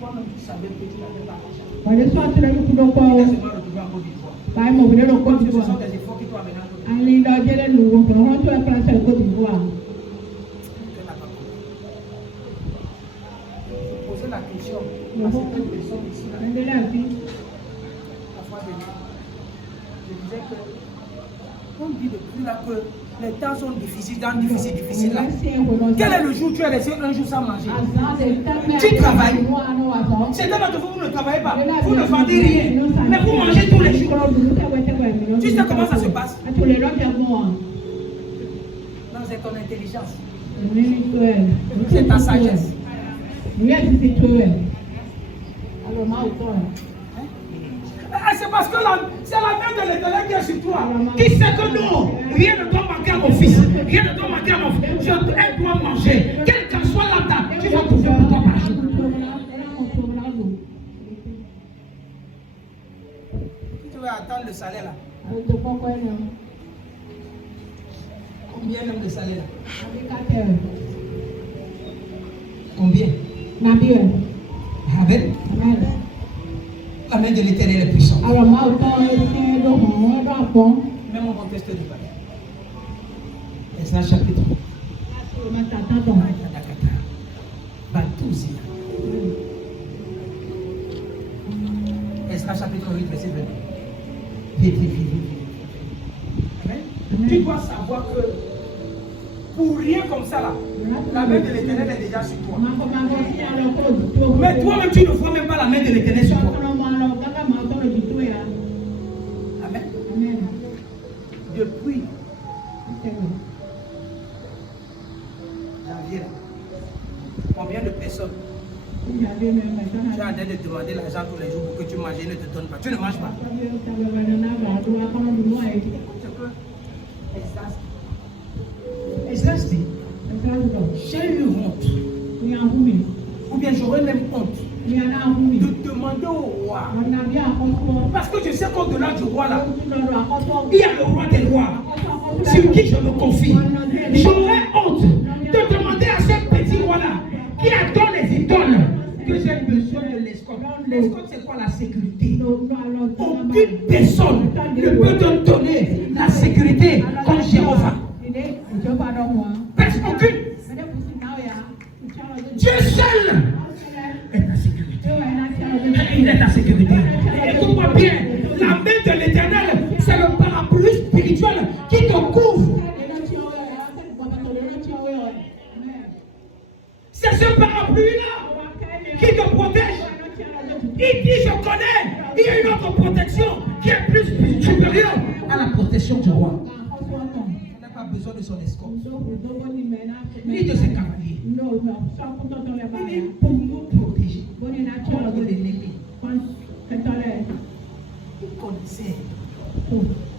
Toi-même, tu savais que tu n'avais pas l'argent. Tu t'es seulement retrouvé en Côte d'Ivoire. Ce sont des efforts qui t'ont amené en Côte d'Ivoire. Poser la question à certaines personnes ici. Je disais que, on dit depuis là que les temps sont difficiles là. Quel est le jour où tu es resté un jour sans manger? Tu travailles. Certains d'entre vous ne travaillez pas. Vous ne vendez rien. Mais vous mangez tous les jours. Tu sais comment ça se passe? Non, c'est ton intelligence. C'est ta sagesse. C'est parce que c'est la main de l'Éternel qui est sur toi. Qui sait que non, rien ne doit manquer à mon fils. Rien ne doit manquer à mon fils. Elle doit manger. Quelle qu'en soit la table, tu vas trouver pour toi par jour. Tu vas attendre le salaire là. Combien même de salaire là? Combien? Amen. La main de l'Éternel est puissante. Même on va tester du palais. Exode chapitre 12. Exode chapitre 8, verset 22. Vite. Amen. Tu dois savoir que pour rien comme ça là, la main de l'Éternel est déjà sur toi. Mais toi-même tu ne vois même pas la main de l'Éternel sur toi. Amen. Depuis janvier, combien de personnes tu es en train de demander l'argent tous les jours pour que tu manges et ne te donne pas? Tu ne manges pas. Exerce-t-il? J'ai eu honte. Ou bien j'aurais même honte de demander demandé au roi. Parce que je sais qu'au-delà du roi là, il y a le roi des rois sur qui je me confie. J'aurais honte de demander à ce petit roi là qui adore les idoles que j'ai besoin de l'escorte. L'escorte, c'est quoi la sécurité? Aucune personne ne peut te donner la sécurité comme Jéhovah. Personne, aucune. Dieu seul est ta sécurité. Il est ta sécurité. Écoute-moi bien, la main de l'Éternel, c'est le parapluie spirituel qui te couvre. C'est ce parapluie-là qui te protège. Il dit, je connais, il y a une autre protection qui est plus supérieure à la protection du roi. Il n'a pas besoin de son escorte, ni de ses cavaliers. Il est pour nous protéger contre l'ennemi. Il connaissait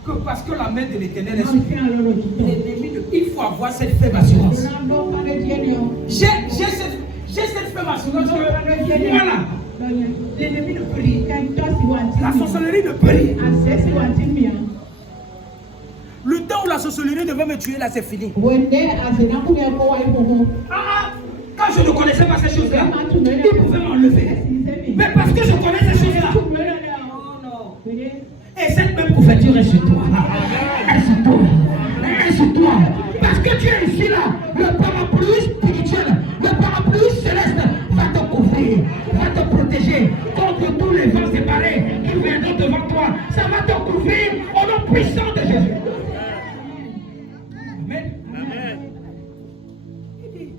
que parce que la main de l'Éternel est sur l'ennemi, il faut avoir cette faible assurance. J'ai cette faible assurance que voilà, l'ennemi ne peut rien. La sorcellerie ne peut rien. Le temps où la sorcellerie devait me tuer là, c'est fini. Quand je ne connaissais pas ces choses-là, il pouvait m'enlever. Mais parce que je connais ces choses-là. Et cette même couverture est sur toi. Est sur toi. Est sur toi. Parce que tu es ici là. Le parapluie spirituel, le parapluie céleste va te couvrir, va te protéger contre tous les vents séparés qui viendront devant toi. Ça va te couvrir au nom puissant de Jésus. Amen. Amen. Il dit,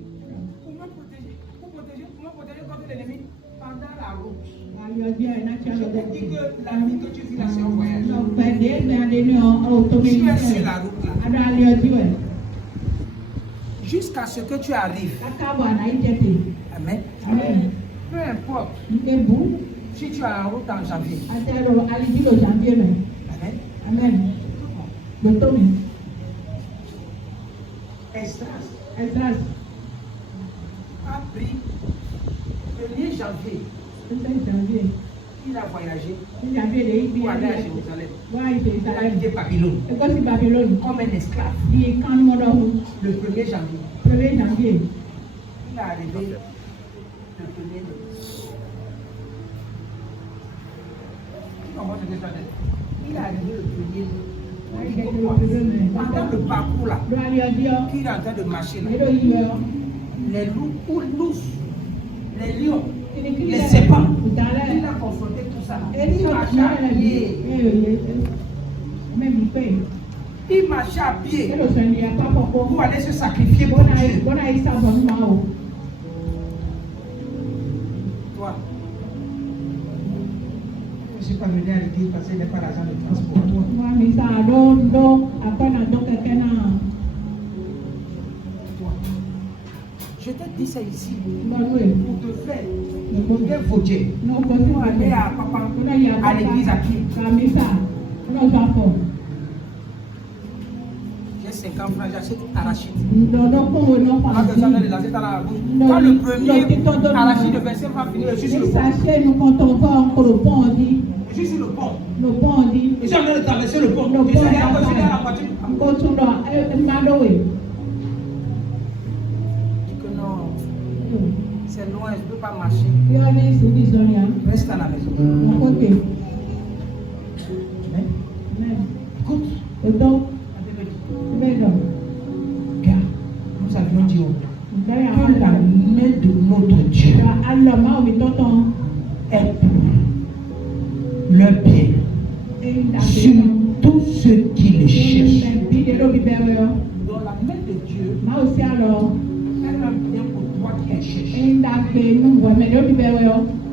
comment protéger contre l'ennemi pendant la route. Je te dis que la vie que tu vis là, c'est un voyage. Tu es sur la route là. Jusqu'à ce que tu arrives. Amen. Amen. Peu importe. Si tu es en route en janvier. Amen. Amen. Esdras a pris le 1er janvier. Il a voyagé pour aller à Jérusalem. Il a quitté Babylone comme un esclave. Le 1er janvier. Il est arrivé le 1er Il est arrivé le 1er Pendant le parcours là, qu'il est en train de marcher là, les loups ou l'ours, les lions, les serpents, il a confronté tout ça. Il marchait à pied. Il marchait à pied pour aller se sacrifier pour Dieu. Toi, je ne suis pas venu à l'église parce qu'il n'est pas l'argent de transport. Je t'ai dit ça ici pour te faire voter. Pour aller à papa, à l'église à qui? J'ai 50 francs, j'achète arachide. Quand le premier arachide de 25 francs finit, je suis sur le pont. Je suis sur le pont. Je suis en train de traverser le pont. Je suis allé à la voiture. C'est loin, je ne peux pas marcher. Reste à la maison. Écoute. Car nous avions dit que la main de notre Dieu est pour le bien sur tous ceux qui le cherchent. Dans la main de Dieu, elle a bien pour toi qui es cherché.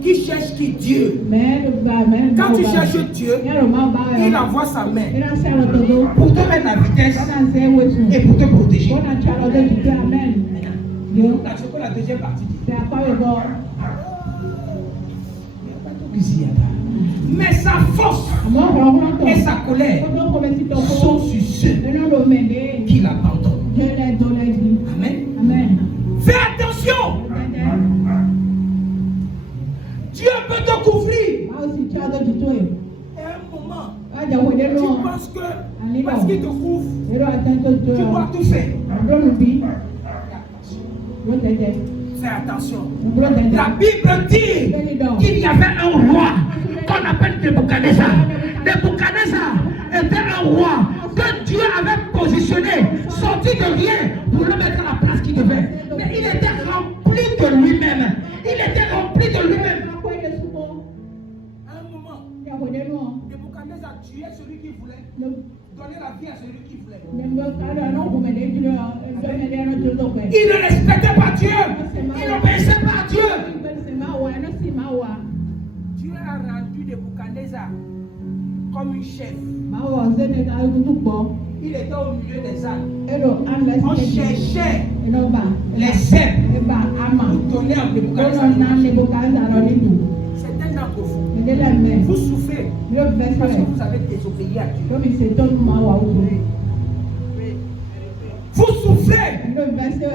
Qui cherche qui? Dieu. Quand tu cherches Dieu, il envoie sa main pour te mettre la vitesse et pour te protéger. C'est quoi la deuxième partie? Mais sa force et sa colère sont sur ceux qui l'abandonnent. Amen. Amen. Fais attention. Dieu peut te couvrir moment, tu penses que parce qu'il te couvre, tu dois tout faire. Fais attention. La Bible dit qu'il y avait un roi qu'on appelle Nebuchadnezzar. Nebuchadnezzar était un roi que Dieu avait positionné, sorti de rien pour le mettre à la place qu'il devait. Mais il était rempli de lui-même. Il était rempli de lui-même. À un moment, Nebuchadnezzar tuait celui qui voulait, donner la vie à celui qui voulait. Il ne respectait pas Dieu. Il n'obéissait pas à Dieu. Dieu a rendu Nebuchadnezzar comme un chef. Il était au milieu des ânes. On cherchait les cèpes pour donner à Nebuchadnezzar. Certains d'entre vous, vous souffrez parce que vous avez désobéi à Dieu. Vous souffrez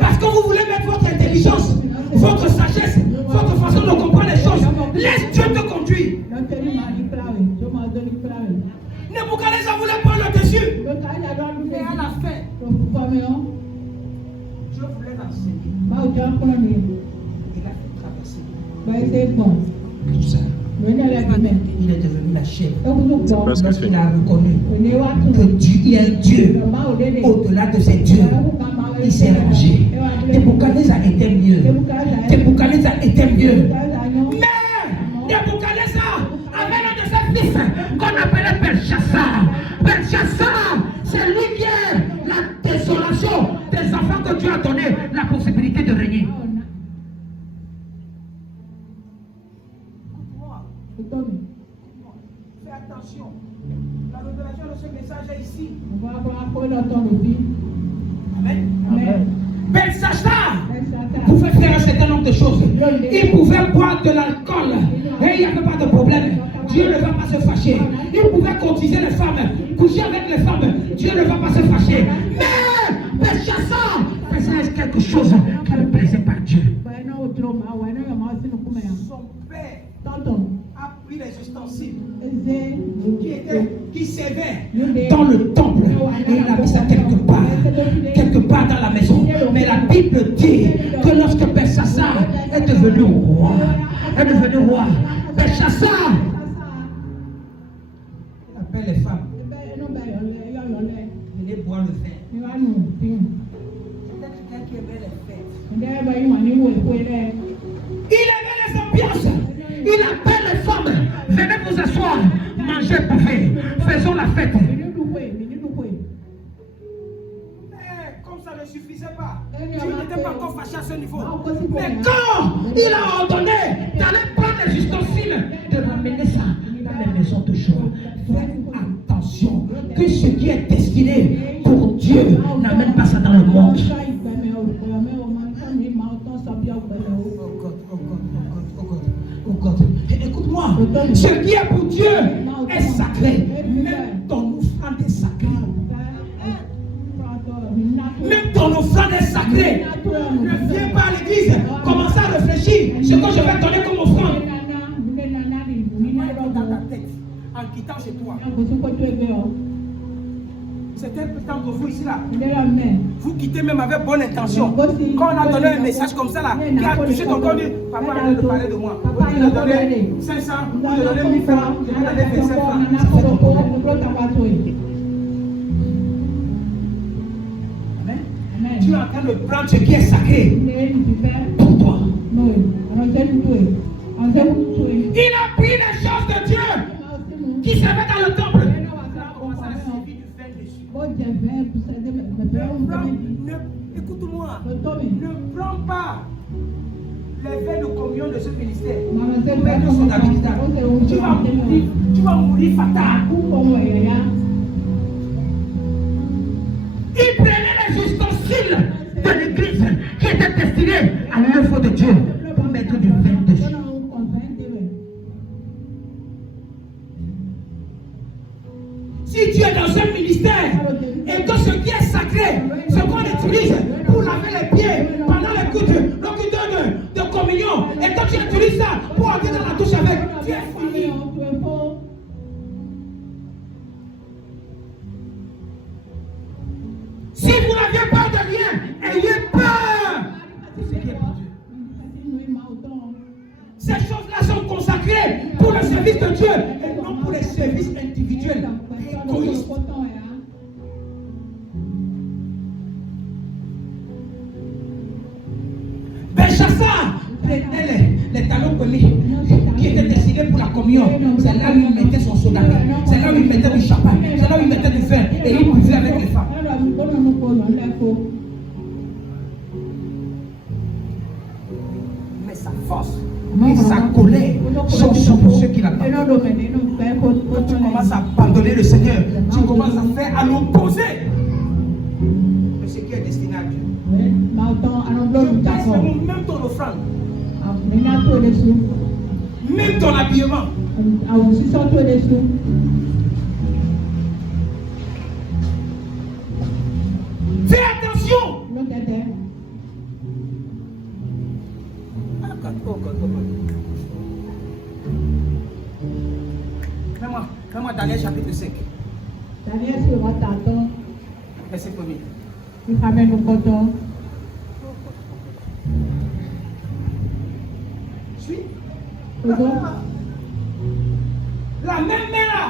parce que vous voulez mettre votre intelligence, votre sagesse, votre façon de comprendre les choses. Laisse Dieu te conduire. Nebuchadnezzar voulait prendre le dessus. Mais à la fin, Dieu voulait l'enseigner. Il a fait traverser. Tout ça. Il est devenu la chef. Lorsqu'il a reconnu que Dieu, il y a un Dieu au-delà de ces dieux, il s'est rangé. Nebuchadnezzar était mieux. Nebuchadnezzar était mieux. Mais Nebuchadnezzar avait l'un de ses fils qu'on appelait Belchassar. Belchassar, c'est lui qui est la désolation des enfants que Dieu a donné la possibilité de régner. Fais attention. La révélation de ce message est ici. Amen. Amen. Belchassar pouvait faire un certain nombre de choses. Il pouvait boire de l'alcool et il n'y avait pas de problème. Dieu ne va pas se fâcher. Il pouvait courtiser les femmes, coucher avec les femmes. Dieu ne va pas se fâcher. Mais Belchassar faisait quelque chose qui ne plaisait pas à Dieu. Son père a pris les ustensiles qui servaient dans le temple et il a mis ça quelque part dans la maison. Mais la Bible dit que lorsque Belchassar est devenu roi, Belchassar il appelle les femmes. Venez boire le vin. C'était quelqu'un qui aimait les fêtes. Il aimait les ambiances. Il appelle les femmes. Venez vous asseoir, manger, bouffer. Faisons la fête. Mais comme ça ne suffisait pas, Dieu n'était pas encore fâché à ce niveau. Mais quand il a ordonné d'aller prendre les ustensiles, de ramener ça dans les maisons de joie, faites attention que ce qui est destiné pour Dieu n'amène pas ça dans le monde. Écoute-moi, ce qui est pour Dieu est sacré. Même ton offrande est sacrée. Même ton offrande est sacrée. Ne viens pas à l'église, commence à réfléchir ce que je vais donner comme offrande. Dans ta tête, en quittant chez toi. Certains d'entre vous ici là, vous quittez même avec bonne intention. Quand on a donné un message comme ça là, qui a touché ton corps, dit papa arrête de parler de moi. Il a donné 500, il a donné 1000 francs, il a donné 25 francs. Amen. Tu es en train de prendre ce qui est sacré pour toi. Il a pris les choses de Dieu qui servaient dans le temple. Écoute-moi, ne prends pas les faits de communion de ce ministère. Tu vas mourir fatal. Il prenait les ustensiles de l'église qui étaient destinés à l'œuvre de Dieu pour mettre du vin dessus. Si tu es dans un ministère et que ce qui est sacré, ce qu'on utilise pour laver les pieds pendant le culte de communion, et quand tu utilises ça pour entrer dans la douche avec, tu es fini. Si vous n'aviez peur de rien, ayez peur de ce qui est pour Dieu. Ces choses-là sont consacrées pour le service de Dieu et non pour les services individuels égoïstes. Belshazzar prenait les talons collés qui étaient destinés pour la communion. C'est là où il mettait son soda, c'est là où il mettait du champagne, c'est là où il mettait du vin et il buvait avec les femmes. Mais sa force et sa colère sont sur ceux qui l'attendent. Quand tu commences à abandonner le Seigneur, tu commences à faire à l'opposé de ce qui est destiné à Dieu. Même ton offrande, même ton habillement. Fais attention. Fais-moi Daniel chapitre 5. Daniel sur Rataton. Verset 1er. Il ramène le coton. Suis. La même main là,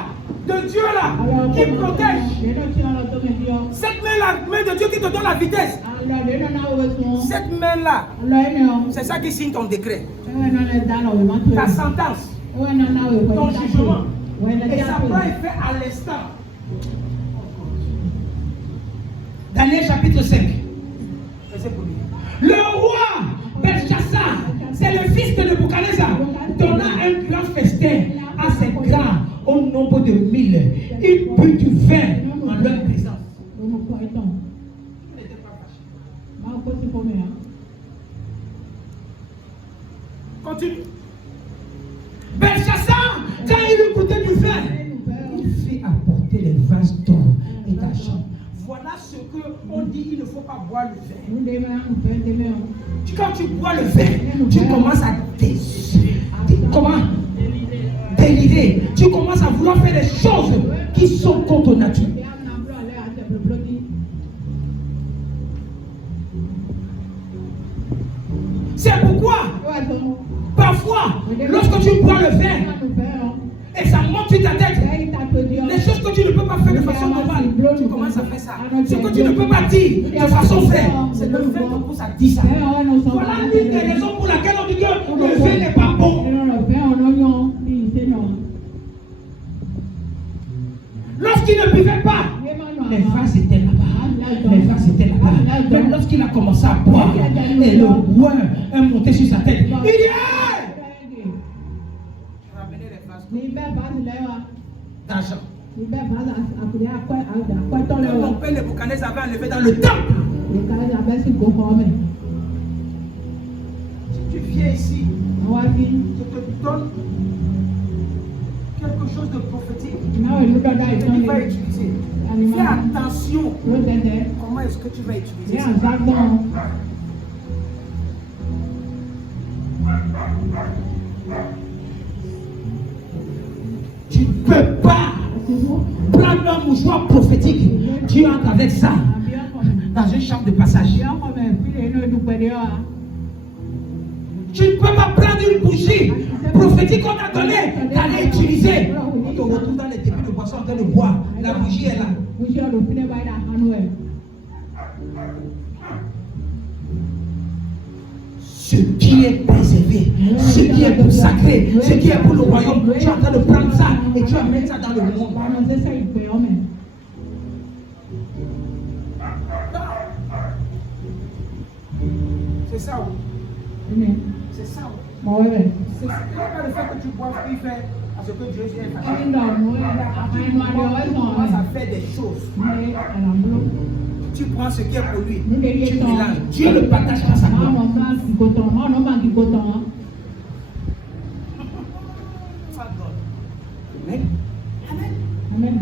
de Dieu là, qui protège. Cette main là, main de Dieu qui te donne la vitesse. Cette main là, c'est ça qui signe ton décret. Ta sentence. Ton jugement. Et ça peut être fait à l'instant. Daniel chapitre 5. Le roi Belshazzar, c'est le fils de Nebuchadnezzar, donna un grand festin à ses grands au nombre de 1000. Il but du vin en leur présence. Il n'était pas fâché. Continue. Belshazzar, quand il lui goûtait du vin, il fit apporter les vases d'or et d'argent. Voilà ce qu'on dit, il ne faut pas boire le vin. Quand tu bois le vin, tu commences à délirer. Tu commences à vouloir faire des choses qui sont contre nature. C'est pourquoi, parfois, lorsque tu bois le vin, et ça monte sur ta tête, les choses que tu ne peux pas faire de façon normale, tu commences à faire ça. Ce que tu ne peux pas dire de façon vraie, c'est le vin qui pousse à dire ça. Voilà l'une des raisons pour laquelle on dit que le vin n'est pas bon. Lorsqu'il ne buvait pas, les vases étaient là-bas. Les vases étaient là-bas. Mais lorsqu'il a commencé à boire, et le roi est monté sur sa tête, il dit hey! Ramenez les vases d'argent. Mon père Nebuchadnezzar avait enlevé dans le temple. Si tu viens ici, je te donne quelque chose de prophétique. Tu vas utiliser. Fais attention. Comment est-ce que tu vas utiliser ça? Tu ne peux pas prendre un mouchoir prophétique. Tu entres avec ça dans une chambre de passage. Tu ne peux pas prendre une bougie prophétique qu'on t'a donnée, d'aller utiliser. On te retrouve dans les débits de boisson en train de boire. La bougie est là. Ce qui est préservé, ce qui est consacré, ce qui est pour le royaume, tu es en train de prendre ça et tu vas mettre ça dans le monde. C'est ça. C'est ça. C'est pas le fait que tu bois qui fait à ce que Dieu vient faire. Tu commences à faire des choses. Tu prends ce qui est pour lui, tu mélanges. Dieu le partage dans sa gloire. Amen.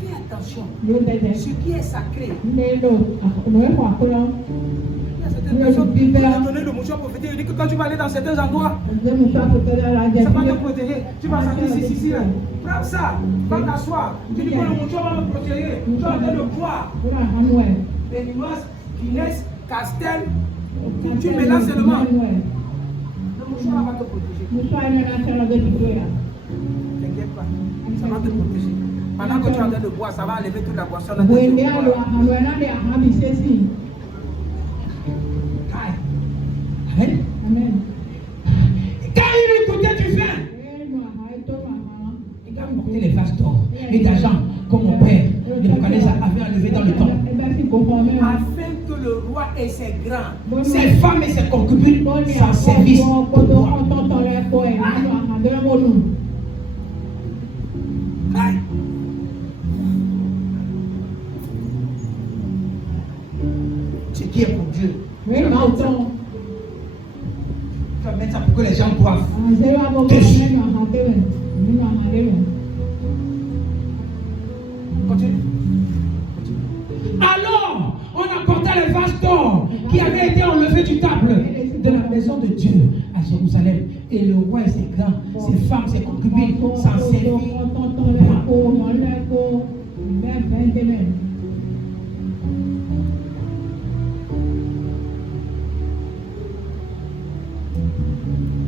Fais attention. Ce qui est sacré. Il y a certaines certaines personnes, on a donné le mouchoir prophétique. Il dit que quand tu vas aller dans certains endroits, ça va te protéger. Tu vas sentir ici, là. Prends ça, va t'asseoir. Tu dis que le mouchoir va me protéger. Tu vas donner le poids. Béninoise, Guinness, Castel, tu mélanges seulement. Le mouchoir va te protéger. T'inquiète pas, ça va te protéger. Pendant que tu es en train de boire, ça va enlever toute la boisson dans tes yeux. Amen. Quand il écoutait du vin, il a porté les vases d'or et d'argent comme mon père Nebuchadnezzar avait enlevé dans le temps. Afin que le roi et ses grands, ses femmes et ses concubines s'en servissent pour moi. Ce qui est pour Dieu. Tu vas mettre ça pour que les gens boivent. Continue. Alors, on apporta les vases d'or qui avaient été enlevés du temple de la maison de Dieu à Jérusalem. Et le roi et ses grands, ses femmes, ses concubines s'en servirent.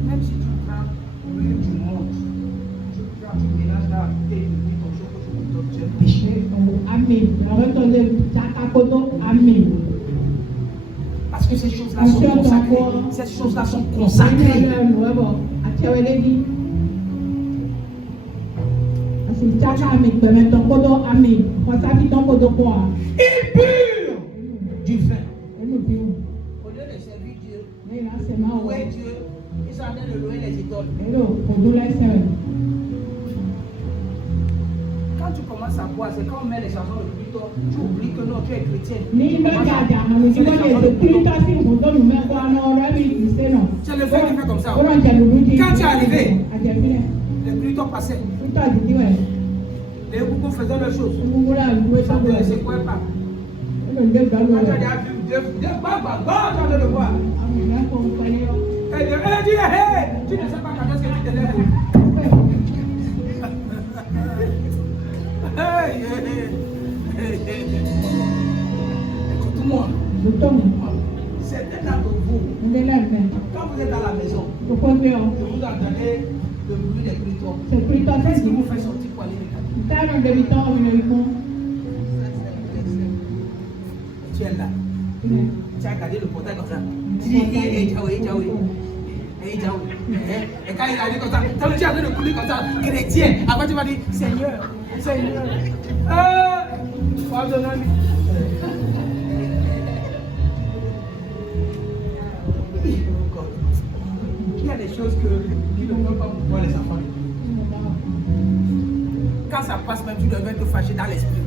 Même si tu prends l'huile du monde, tu mélanges là et tu dis ton jour que tu es péché. Parce que ces choses-là sont consacrées. Ces choses-là sont consacrées. Ils burent du vin. Au lieu de servir Dieu, louer Dieu, ils sont en train de louer les idoles. Quand tu commences à boire, c'est quand on met les chansons de plutôt, tu oublies que non, tu es chrétien. C'est le vin qui fait comme ça. Quand tu es arrivé, les plutôt passaient. Les beaucoup faisaient leurs choses. Ça ne se secouait pas. Quand tu as vu Dieu, tu as le voir. Elle dit, hey, tu ne sais pas quand est-ce que tu te lèves. Écoute-moi. Certains d'entre vous, quand vous êtes à la maison, que vous entendez le bruit des plutôt, qu'est-ce qui vous fait sortir pour aller les gâteaux? Tu es là. Tu as gardé le portail comme ça. Tu dis, et quand il a dit comme ça, quand tu as donné le coulis comme ça, chrétien, après tu vas dire, Seigneur, pardonne-moi. Il y a des choses qui ne peuvent pas pouvoir les enfants. Quand ça passe, même tu devrais te fâcher dans l'esprit.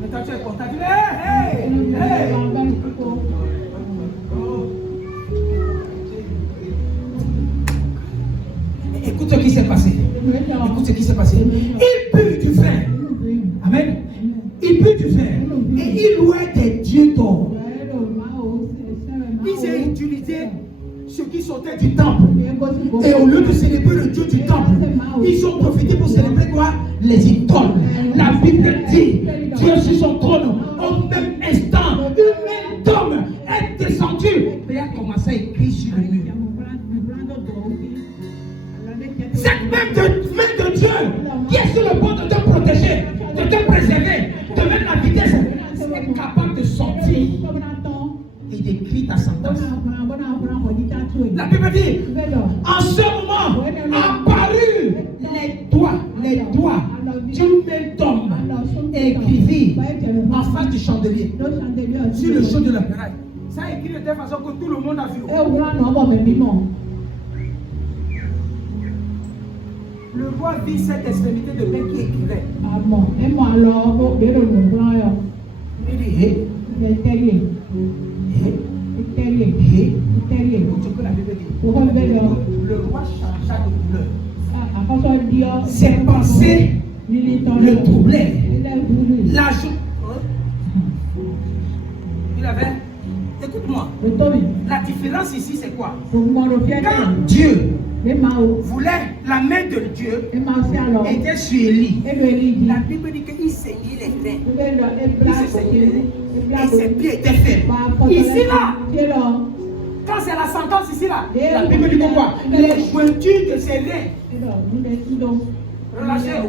Maintenant tu es content, tu dis, hey. Écoute ce qui s'est passé. Écoute ce qui s'est passé. Il but du vin. Amen. Il but du vin. Et il louait des dieux d'or. Ils ont utilisé ce qui sortait du temple. Et au lieu de célébrer le Dieu du temple, ils ont profité pour célébrer quoi? Les idoles. La Bible dit, Dieu sur son trône, au même instant, une main d'homme est descendue. Et il a commencé à écrire sur le mur. Cette main de Dieu qui est sur le point de te protéger, de te préserver, de mettre la vitesse, est capable de sortir et d'écrire ta sentence. La Bible dit, en ce moment, apparut les doigts d'une main d'homme écrivit en face du chandelier sur le chaud de la muraille. Ça a écrit de telle façon que tout le monde a vu. Le roi vit cette extrémité de main qui écrivait. Il dit, écoute la Bible dit. Le roi changea de couleur. Ses pensées le troublaient. La différence ici, c'est quoi? Quand Quand Dieu voulait, la main de Dieu était sur Élie. La Bible dit qu'il saignait les reins. Il se saignait les reins. Et ses pieds étaient faibles. Ici, là, quand c'est la sentence ici, là, la Bible dit quoi? Les jointures de ses reins. Relâchez.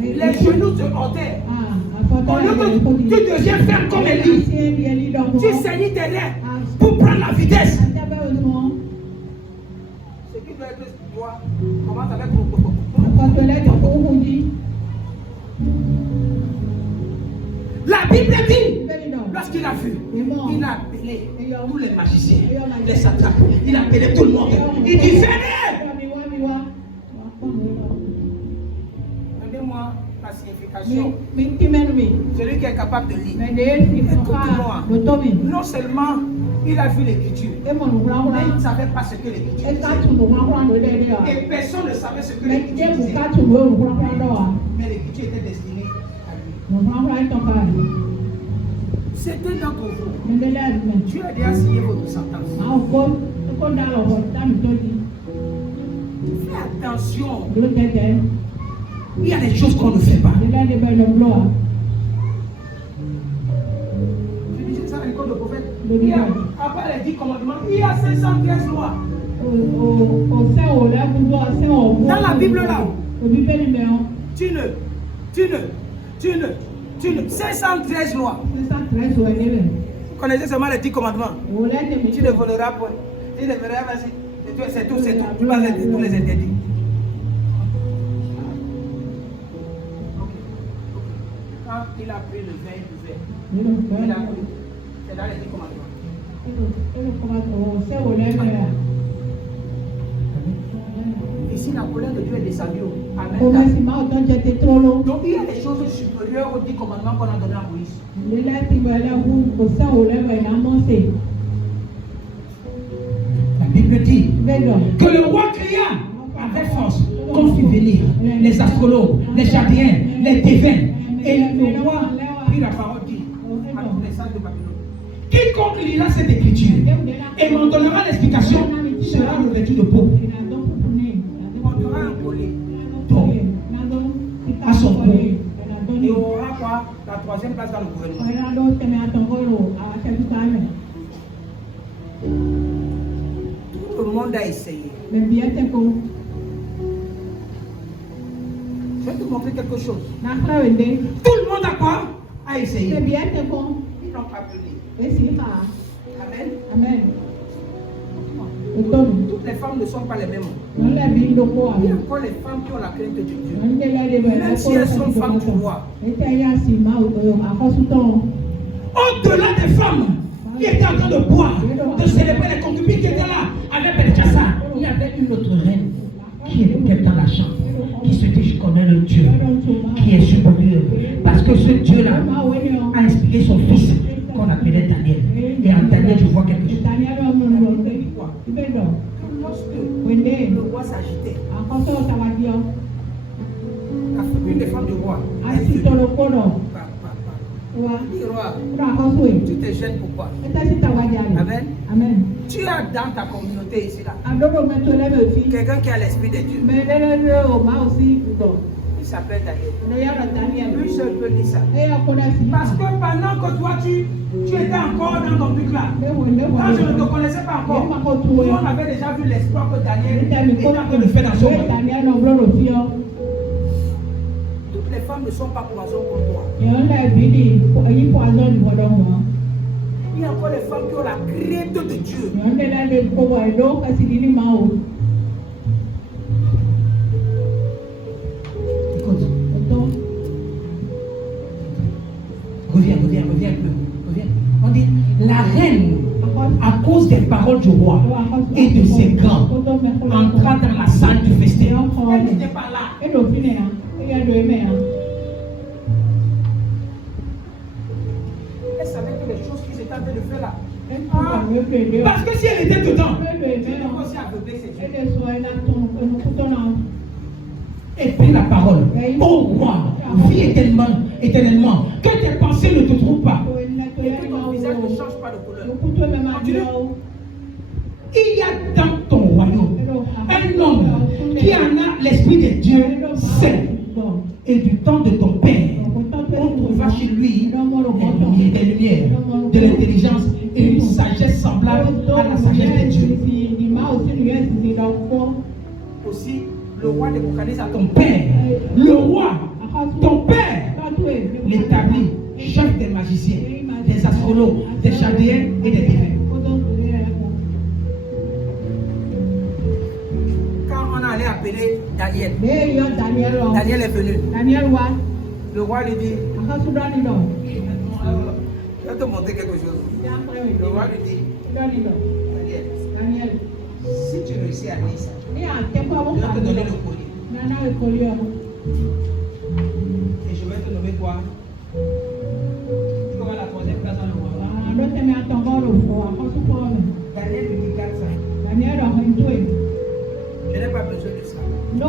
Les genoux se ôtaient. Au lieu que tu deviens ferme comme Élie, tu saignes tes reins pour prendre la vitesse. Ce qui doit être toi, commence avec la Bible dit, lorsqu'il a vu, il a appelé tous les magiciens, les satrapes, il a appelé tout le monde. Il dit, venez! Donnez-moi la signification. Celui qui est capable de lire. Écoute-moi. Non seulement il a vu l'écriture, mais il ne savait pas ce que l'écriture disait. Et personne ne savait ce que l'écriture disait. Mais l'écriture était destinée à lui. C'était dans ton jour. Dieu a déjà signé votre sentence. Fais attention. Il y a des choses qu'on ne fait pas. Je disais ça à l'école de prophète. Après les 10 commandements, il y a 513 lois. Dans la Bible là, tu ne, 513 lois. Vous connaissez seulement les 10 commandements. Tu ne voleras point. Tu ne verras pas. C'est tout. Tu vas tous les interdits. Quand il a pris le vin, il a pris. C'est dans les 10 commandements. Ici, la colère de Dieu est descendue. Amen. Donc, il y a des choses supérieures aux 10 commandements qu'on a donné à Moïse. La Bible dit que le roi cria avec force qu'on fit venir les astrologues, les chaldéens, les devins. Et le roi prit la parole dit à tous les sages de Babylone: quiconque lira cette écriture et m'en donnera l'explication sera revêtu de peau. On donnera un collier d'or à son cou. Et on aura quoi? La 3e place dans le gouvernement. Tout le monde a essayé. Je vais te montrer quelque chose. Tout le monde a quoi? A essayé. Ils n'ont pas pu lire. Amen. Toutes les femmes ne sont pas les mêmes. Il y a encore les femmes qui ont la crainte de Dieu. Même si elles sont femmes du roi. Au-delà des femmes qui étaient en train de boire, de célébrer les concubines qui étaient là avec Belchassar, il y avait une autre reine qui était dans la chambre, qui se dit: je connais le Dieu qui est supérieur. Parce que ce Dieu-là a inspiré son fils qu'on appelait Daniel. Et en Daniel, je vois quelque chose. Lorsque le roi s'agitait, une des femmes du roi, tu te gênes pourquoi? Amen. Tu as dans ta communauté ici là quelqu'un qui a l'esprit de Dieu. Il s'appelle Daniel. Lui seul peut dire ça. Parce que pendant que toi tu étais encore dans ton truc là, quand je ne te connaissais pas encore, on avait déjà vu l'espoir que Daniel était en train de faire dans son monde. Toutes les femmes ne sont pas poisons comme toi. Il y a encore les femmes qui ont la crainte de Dieu. Écoute. Reviens un peu. On dit la reine, à cause des paroles du roi et de ses grands, entra dans la salle du festin. Elle n'était pas là. Elle savait que les choses qu'ils étaient en train de faire là. Parce que si elle était dedans, elle était aussi aveuglée ses yeux. Et prit la parole. Oh roi, vis éternellement, que tes pensées ne te trompent pas. Et que ton visage ne change pas de couleur. Continue. chez lui des lumières, de l'intelligence et une sagesse semblable à la sagesse de Dieu. Aussi, le roi Nebuchadnezzar, ton père, le roi, ton père, l'établit chef des magiciens, des astrologues, des chaldéens et des divins. Quand on allait appeler Daniel, Daniel est venu. Le roi lui dit, je vais te montrer quelque chose. Le roi lui dit, Daniel, si tu réussis à lire ça, je vais te donner le collier. Et je vais te nommer quoi? Tu vas à la troisième place dans le roi. Daniel lui dit 4 ans. Je n'ai pas besoin de ça. Ne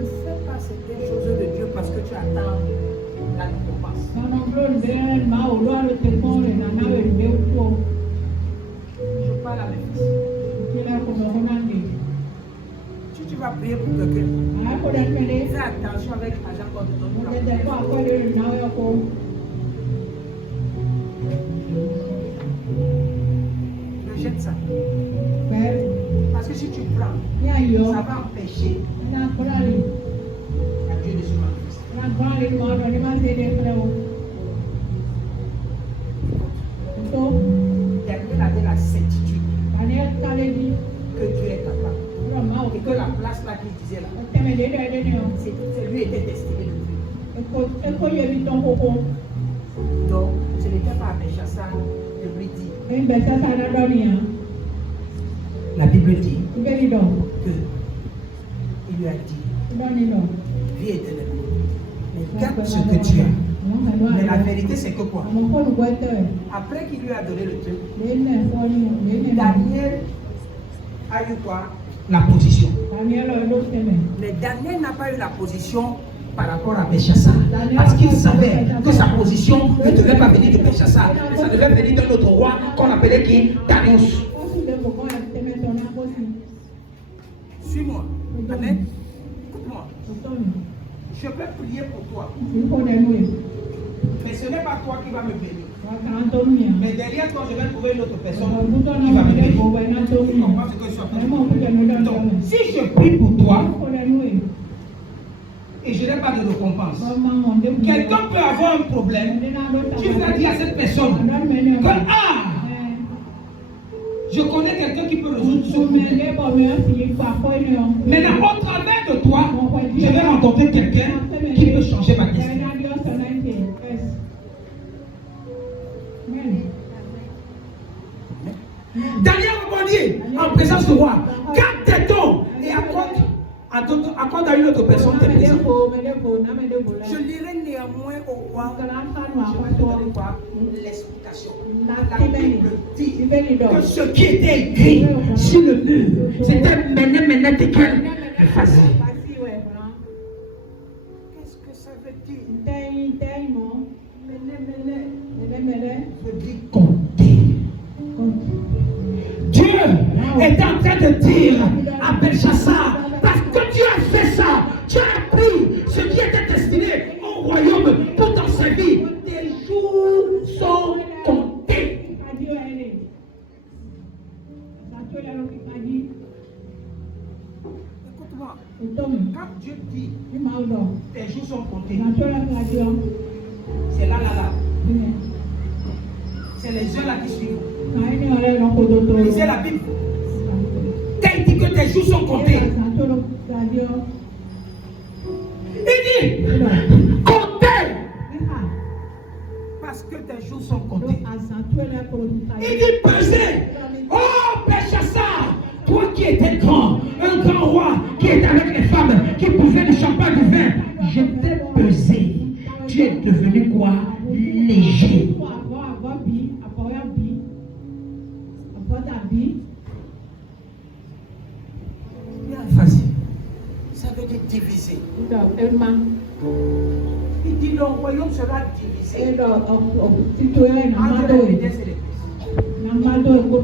fais pas certaines choses de Dieu parce que tu attends la récompense. Je parle à mes fils. Si tu vas prier pour quelqu'un, fais attention avec l'argent qu'on te donne. Rejette ça. Parce que si tu prends, ça va empêcher à Dieu de se manifester. Daniel avait la certitude que Dieu est capable. Et que la place là qu'il disait là, c'est lui était destiné de Dieu. Donc, ce n'était pas à Béchassar de lui dire. La Bible dit que il lui a dit, vie éternellement, mais garde ce que tu as. Mais la vérité c'est que quoi? Après qu'il lui a donné le truc, Daniel a eu quoi? La position. Mais Daniel n'a pas eu la position par rapport à Béchassar. Parce qu'il savait que sa position ne devait pas venir de Béchassar, mais ça devait venir d'un autre roi qu'on appelait qui? Darius. Suis-moi. Amen. Écoute-moi. Je peux prier pour toi. Mais ce n'est pas toi qui vas me bénir. Mais derrière toi, je vais trouver une autre personne qui va me bénir. Tu comprends ce que je suis en train de dire? Donc, si je prie pour toi et je n'ai pas de récompense, quelqu'un peut avoir un problème. Tu vas dire à cette personne que je connais quelqu'un qui peut résoudre ce problème. Maintenant, au travers de toi, je vais rencontrer quelqu'un qui peut changer ma destinée. Daniel rebondit en présence du roi. Garde tes dons et accorde à une autre personne tes présents. Je lirai néanmoins au roi. Je vais te donner quoi? L'explication. La Bible dit que ce qui était écrit sur le mur, c'était Méné Tekel. Facile. Qu'est-ce que ça veut dire? Méné veut dire compter. Dieu est en train de dire à Béchassar, parce que tu as fait ça, tu as pris ce qui était destiné au royaume pour t'en servir. Tes jours sont comptés. Écoute-moi, quand Dieu dit tes jours sont comptés, c'est là. C'est les yeux là qui suivent. Lisez la Bible. Quand il dit que tes jours sont comptés, il dit comptez. Parce que tes jours sont comptés. Il dit pesez. Oh Béchassar, toi qui étais grand, un grand roi qui était avec les femmes, qui buvait du champagne, du vin, je t'ai pesé. Tu es devenu quoi? Léger. Facile. Ça veut dire diviser. Il dit le royaume sera divisé. Entre les vitesses et les puissances.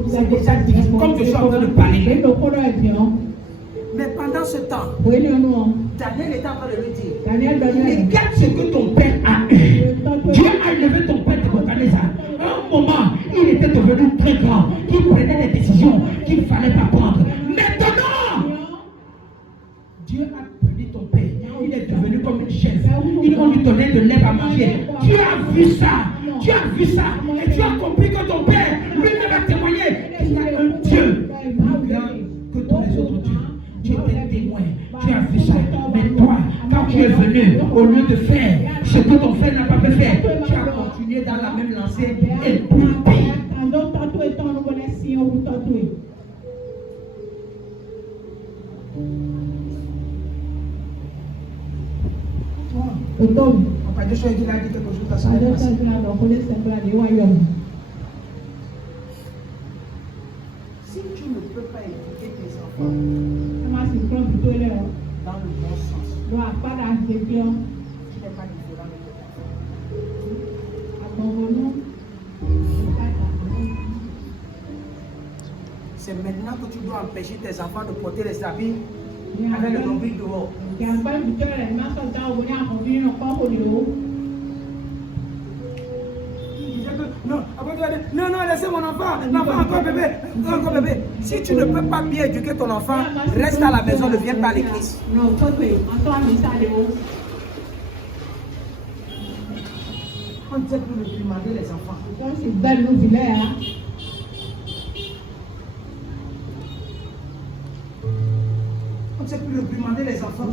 C'est déjà divisé. Comme je suis en train de parler. Mais pendant ce temps, Oui, non, non. Daniel est en train de lui dire, Daniel, Daniel. regarde ce que ton père a eu. Dieu a élevé ton père Nebuchadnezzar. À un moment, il était devenu très grand, qu'il prenait des décisions qu'il ne fallait pas prendre. Maintenant, Dieu a puni ton père. Il est devenu comme une chaise. Ils vont lui donner de l'herbe à manger. Tu as vu ça. Tu as vu ça. Et tu as compris que ton père, lui-même a témoigné qu'il y a un Dieu plus grand que tous les autres dieux. Tu étais témoin. Tu as vu ça. Mais toi, quand tu es venu, au lieu de faire ce que ton frère n'a pas pu faire, tu as continué dans la même lancée et plus pire. Papa Joshua il a dit quelque chose dans sa réponse. Si tu ne peux pas éduquer tes enfants dans le bon sens, tu n'es pas différent de tes enfants. C'est maintenant que tu dois empêcher tes enfants de porter les habits avec le nombril dehors. Non, non, laissez mon enfant. L'enfant encore bébé. Encore bébé. Si tu ne peux pas bien éduquer ton enfant, reste à la maison, ne viens pas à l'église. On ne sait plus réprimander les enfants. On ne sait plus réprimander les enfants.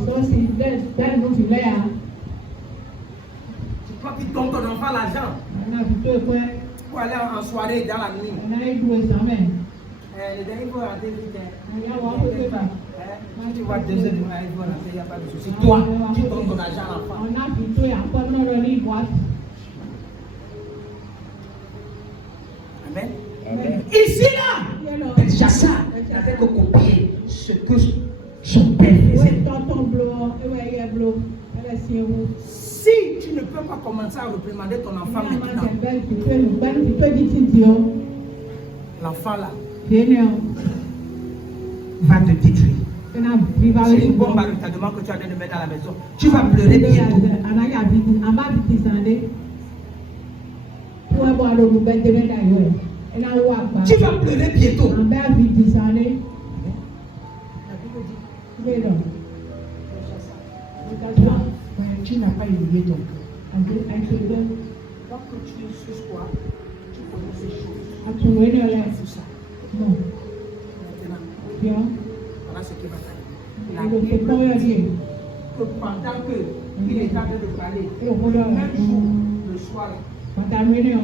Tu crois qu'il donne ton enfant l'argent pour aller en soirée dans la nuit. Le dernier il faut rentrer vite. Si tu vois 2 heures du matin, il faut rentrer, il n'y a pas de souci. Toi, tu donnes ton argent à l'enfant. Amen. Amen. Ici là, Belshazzar n'avait que copié ce que son père faisait. Si tu ne peux pas commencer à réprimander ton enfant maintenant, l'enfant là va te détruire. C'est une bombe à retardement que tu as de mettre à la maison. Tu vas pleurer bientôt. Tu vas pleurer bientôt. Tu n'as pas élevé ton cœur. Quand tu es ce soir, tu connais ces choses. Tu fais ça. Non. Maintenant, voilà ce qui va t'arriver. La Bible dit que pendant qu'il est en train de parler, le même jour, le soir, le même jour,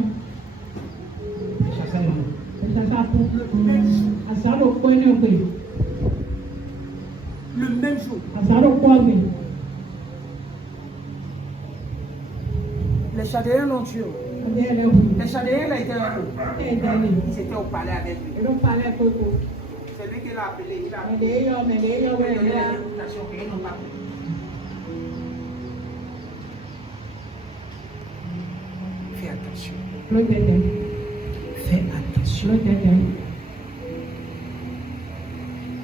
le même jour, les Chaldéens l'ont tué. Les Chaldéens là étaient là. Ils étaient au palais avec lui. C'est lui qui l'a appelé. Il a appelé. Il a donné les réputations qu'ils n'ont pas fait. Fais attention. Fais attention.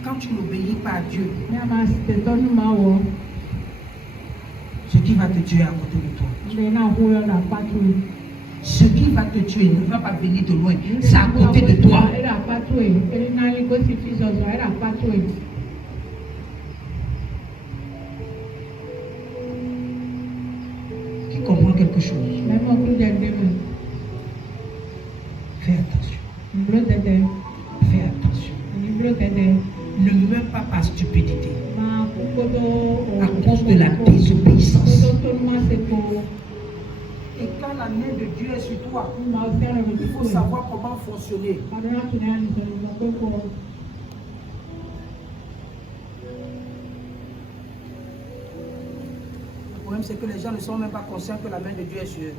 Quand tu n'obéis pas à Dieu, ce qui va te tuer à côté de toi. Ce qui va te tuer ne va pas venir de loin, c'est à côté de toi. Qui comprend quelque chose? Fais attention. Fais attention. Ne meurs pas par stupidité, à cause de la désobéissance. Et quand la main de Dieu est sur toi, il faut savoir comment fonctionner. Le problème, c'est que les gens ne sont même pas conscients que la main de Dieu est sur eux.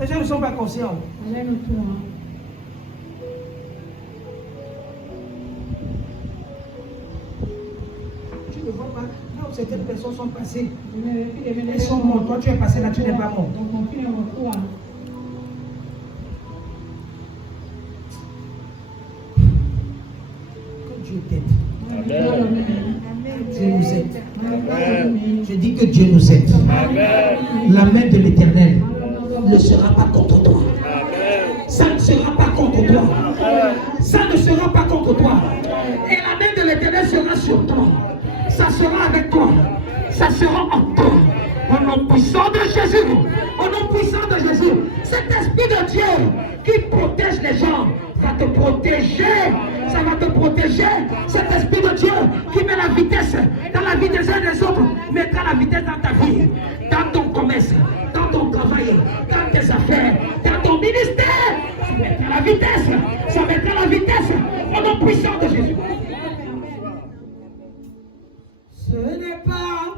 Les gens ne sont pas conscients. Tu ne vois pas. Là où certaines personnes sont passées, elles sont mortes. Toi, tu es passé là, tu n'es pas mort. Dieu t'aide. Amen. Dieu nous aide. Je dis que Dieu nous aide. La main de l'Éternel ne sera pas contre toi. Ça ne sera pas contre toi. Ça ne sera pas contre toi. Et la main de l'Éternel sera sur toi. Ça sera avec toi. Ça sera en toi. Au nom puissant de Jésus. Au nom puissant de Jésus. Cet esprit de Dieu qui protège les gens va te protéger. Ça va te protéger. Cet esprit de Dieu qui met la vitesse dans la vie des uns et des autres mettra la vitesse dans ta vie, dans ton commerce, dans ton travail, dans tes affaires, dans ton ministère. Ça mettra la vitesse. Ça mettra la vitesse. Au nom puissant de Jésus. Ce n'est pas